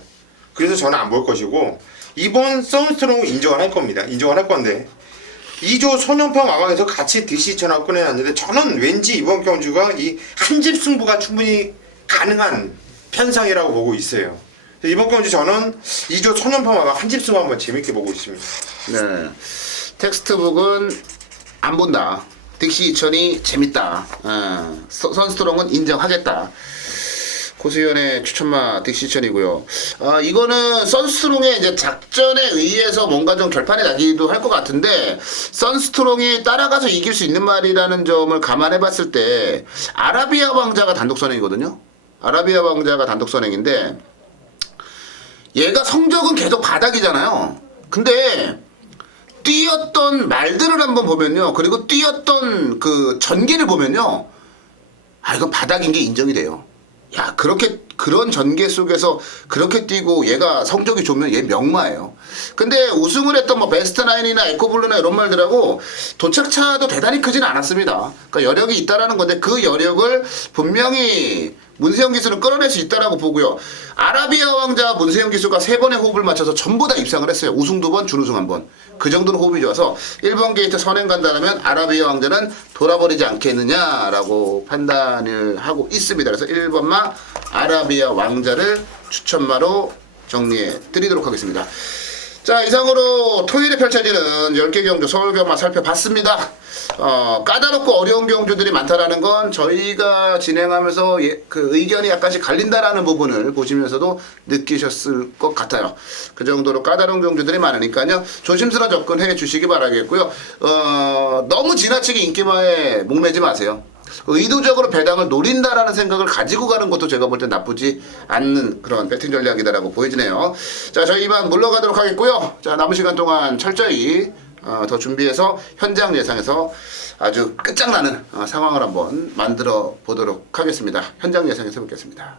그래서 저는 안 볼 것이고 이번 선스트롱 인정을 할 겁니다. 인정을 할 건데 2조 소년파 마방에서 같이 딕시천하고 꺼내놨는데 저는 왠지 이번 경주가 이 한집 승부가 충분히 가능한 편상이라고 보고 있어요. 이번 경주 저는 2조 소년파 마방 한집 승부 한번 재밌게 보고 있습니다. 네, 텍스트북은 안 본다. 딕시 2000이 재밌다. 선스트롱은 인정하겠다. 고수연의 추천마 딕시천이고요. 이거는 선스트롱의 이제 작전에 의해서 뭔가 좀 결판이 나기도 할 것 같은데, 선스트롱이 따라가서 이길 수 있는 말이라는 점을 감안해 봤을 때, 아라비아 왕자가 단독 선행이거든요. 아라비아 왕자가 단독 선행인데, 얘가 성적은 계속 바닥이잖아요. 근데, 뛰었던 말들을 한번 보면요. 그리고 뛰었던 그 전개를 보면요. 이건 바닥인 게 인정이 돼요. 야, 그런 전개 속에서 그렇게 뛰고 얘가 성적이 좋으면 얘 명마예요. 근데 우승을 했던 뭐 베스트 나인이나 에코블루나 이런 말들하고 도착차도 대단히 크진 않았습니다. 그러니까 여력이 있다라는 건데 그 여력을 분명히 문세영 기수는 끌어낼 수 있다라고 보고요. 아라비아 왕자 문세영 기수가 3번의 호흡을 맞춰서 전부 다 입상을 했어요. 우승 2번, 준우승 1번. 그 정도로 호흡이 좋아서 1번 게이트 선행 간다면 아라비아 왕자는 돌아버리지 않겠느냐라고 판단을 하고 있습니다. 그래서 1번마 아라비아 왕자를 추천마로 정리해 드리도록 하겠습니다. 자, 이상으로 토요일에 펼쳐지는 10개 경주 서울경마 살펴봤습니다. 까다롭고 어려운 경주들이 많다라는 건 저희가 진행하면서 그 의견이 약간씩 갈린다라는 부분을 보시면서도 느끼셨을 것 같아요. 그 정도로 까다로운 경주들이 많으니까요. 조심스러운 접근해 주시기 바라겠고요. 너무 지나치게 인기마에 목매지 마세요. 의도적으로 배당을 노린다라는 생각을 가지고 가는 것도 제가 볼 때 나쁘지 않는 그런 배팅 전략이다라고 보여지네요. 자, 저희 이만 물러가도록 하겠고요. 자, 남은 시간 동안 철저히 더 준비해서 현장 예상에서 아주 끝장나는 상황을 한번 만들어 보도록 하겠습니다. 현장 예상에서 뵙겠습니다.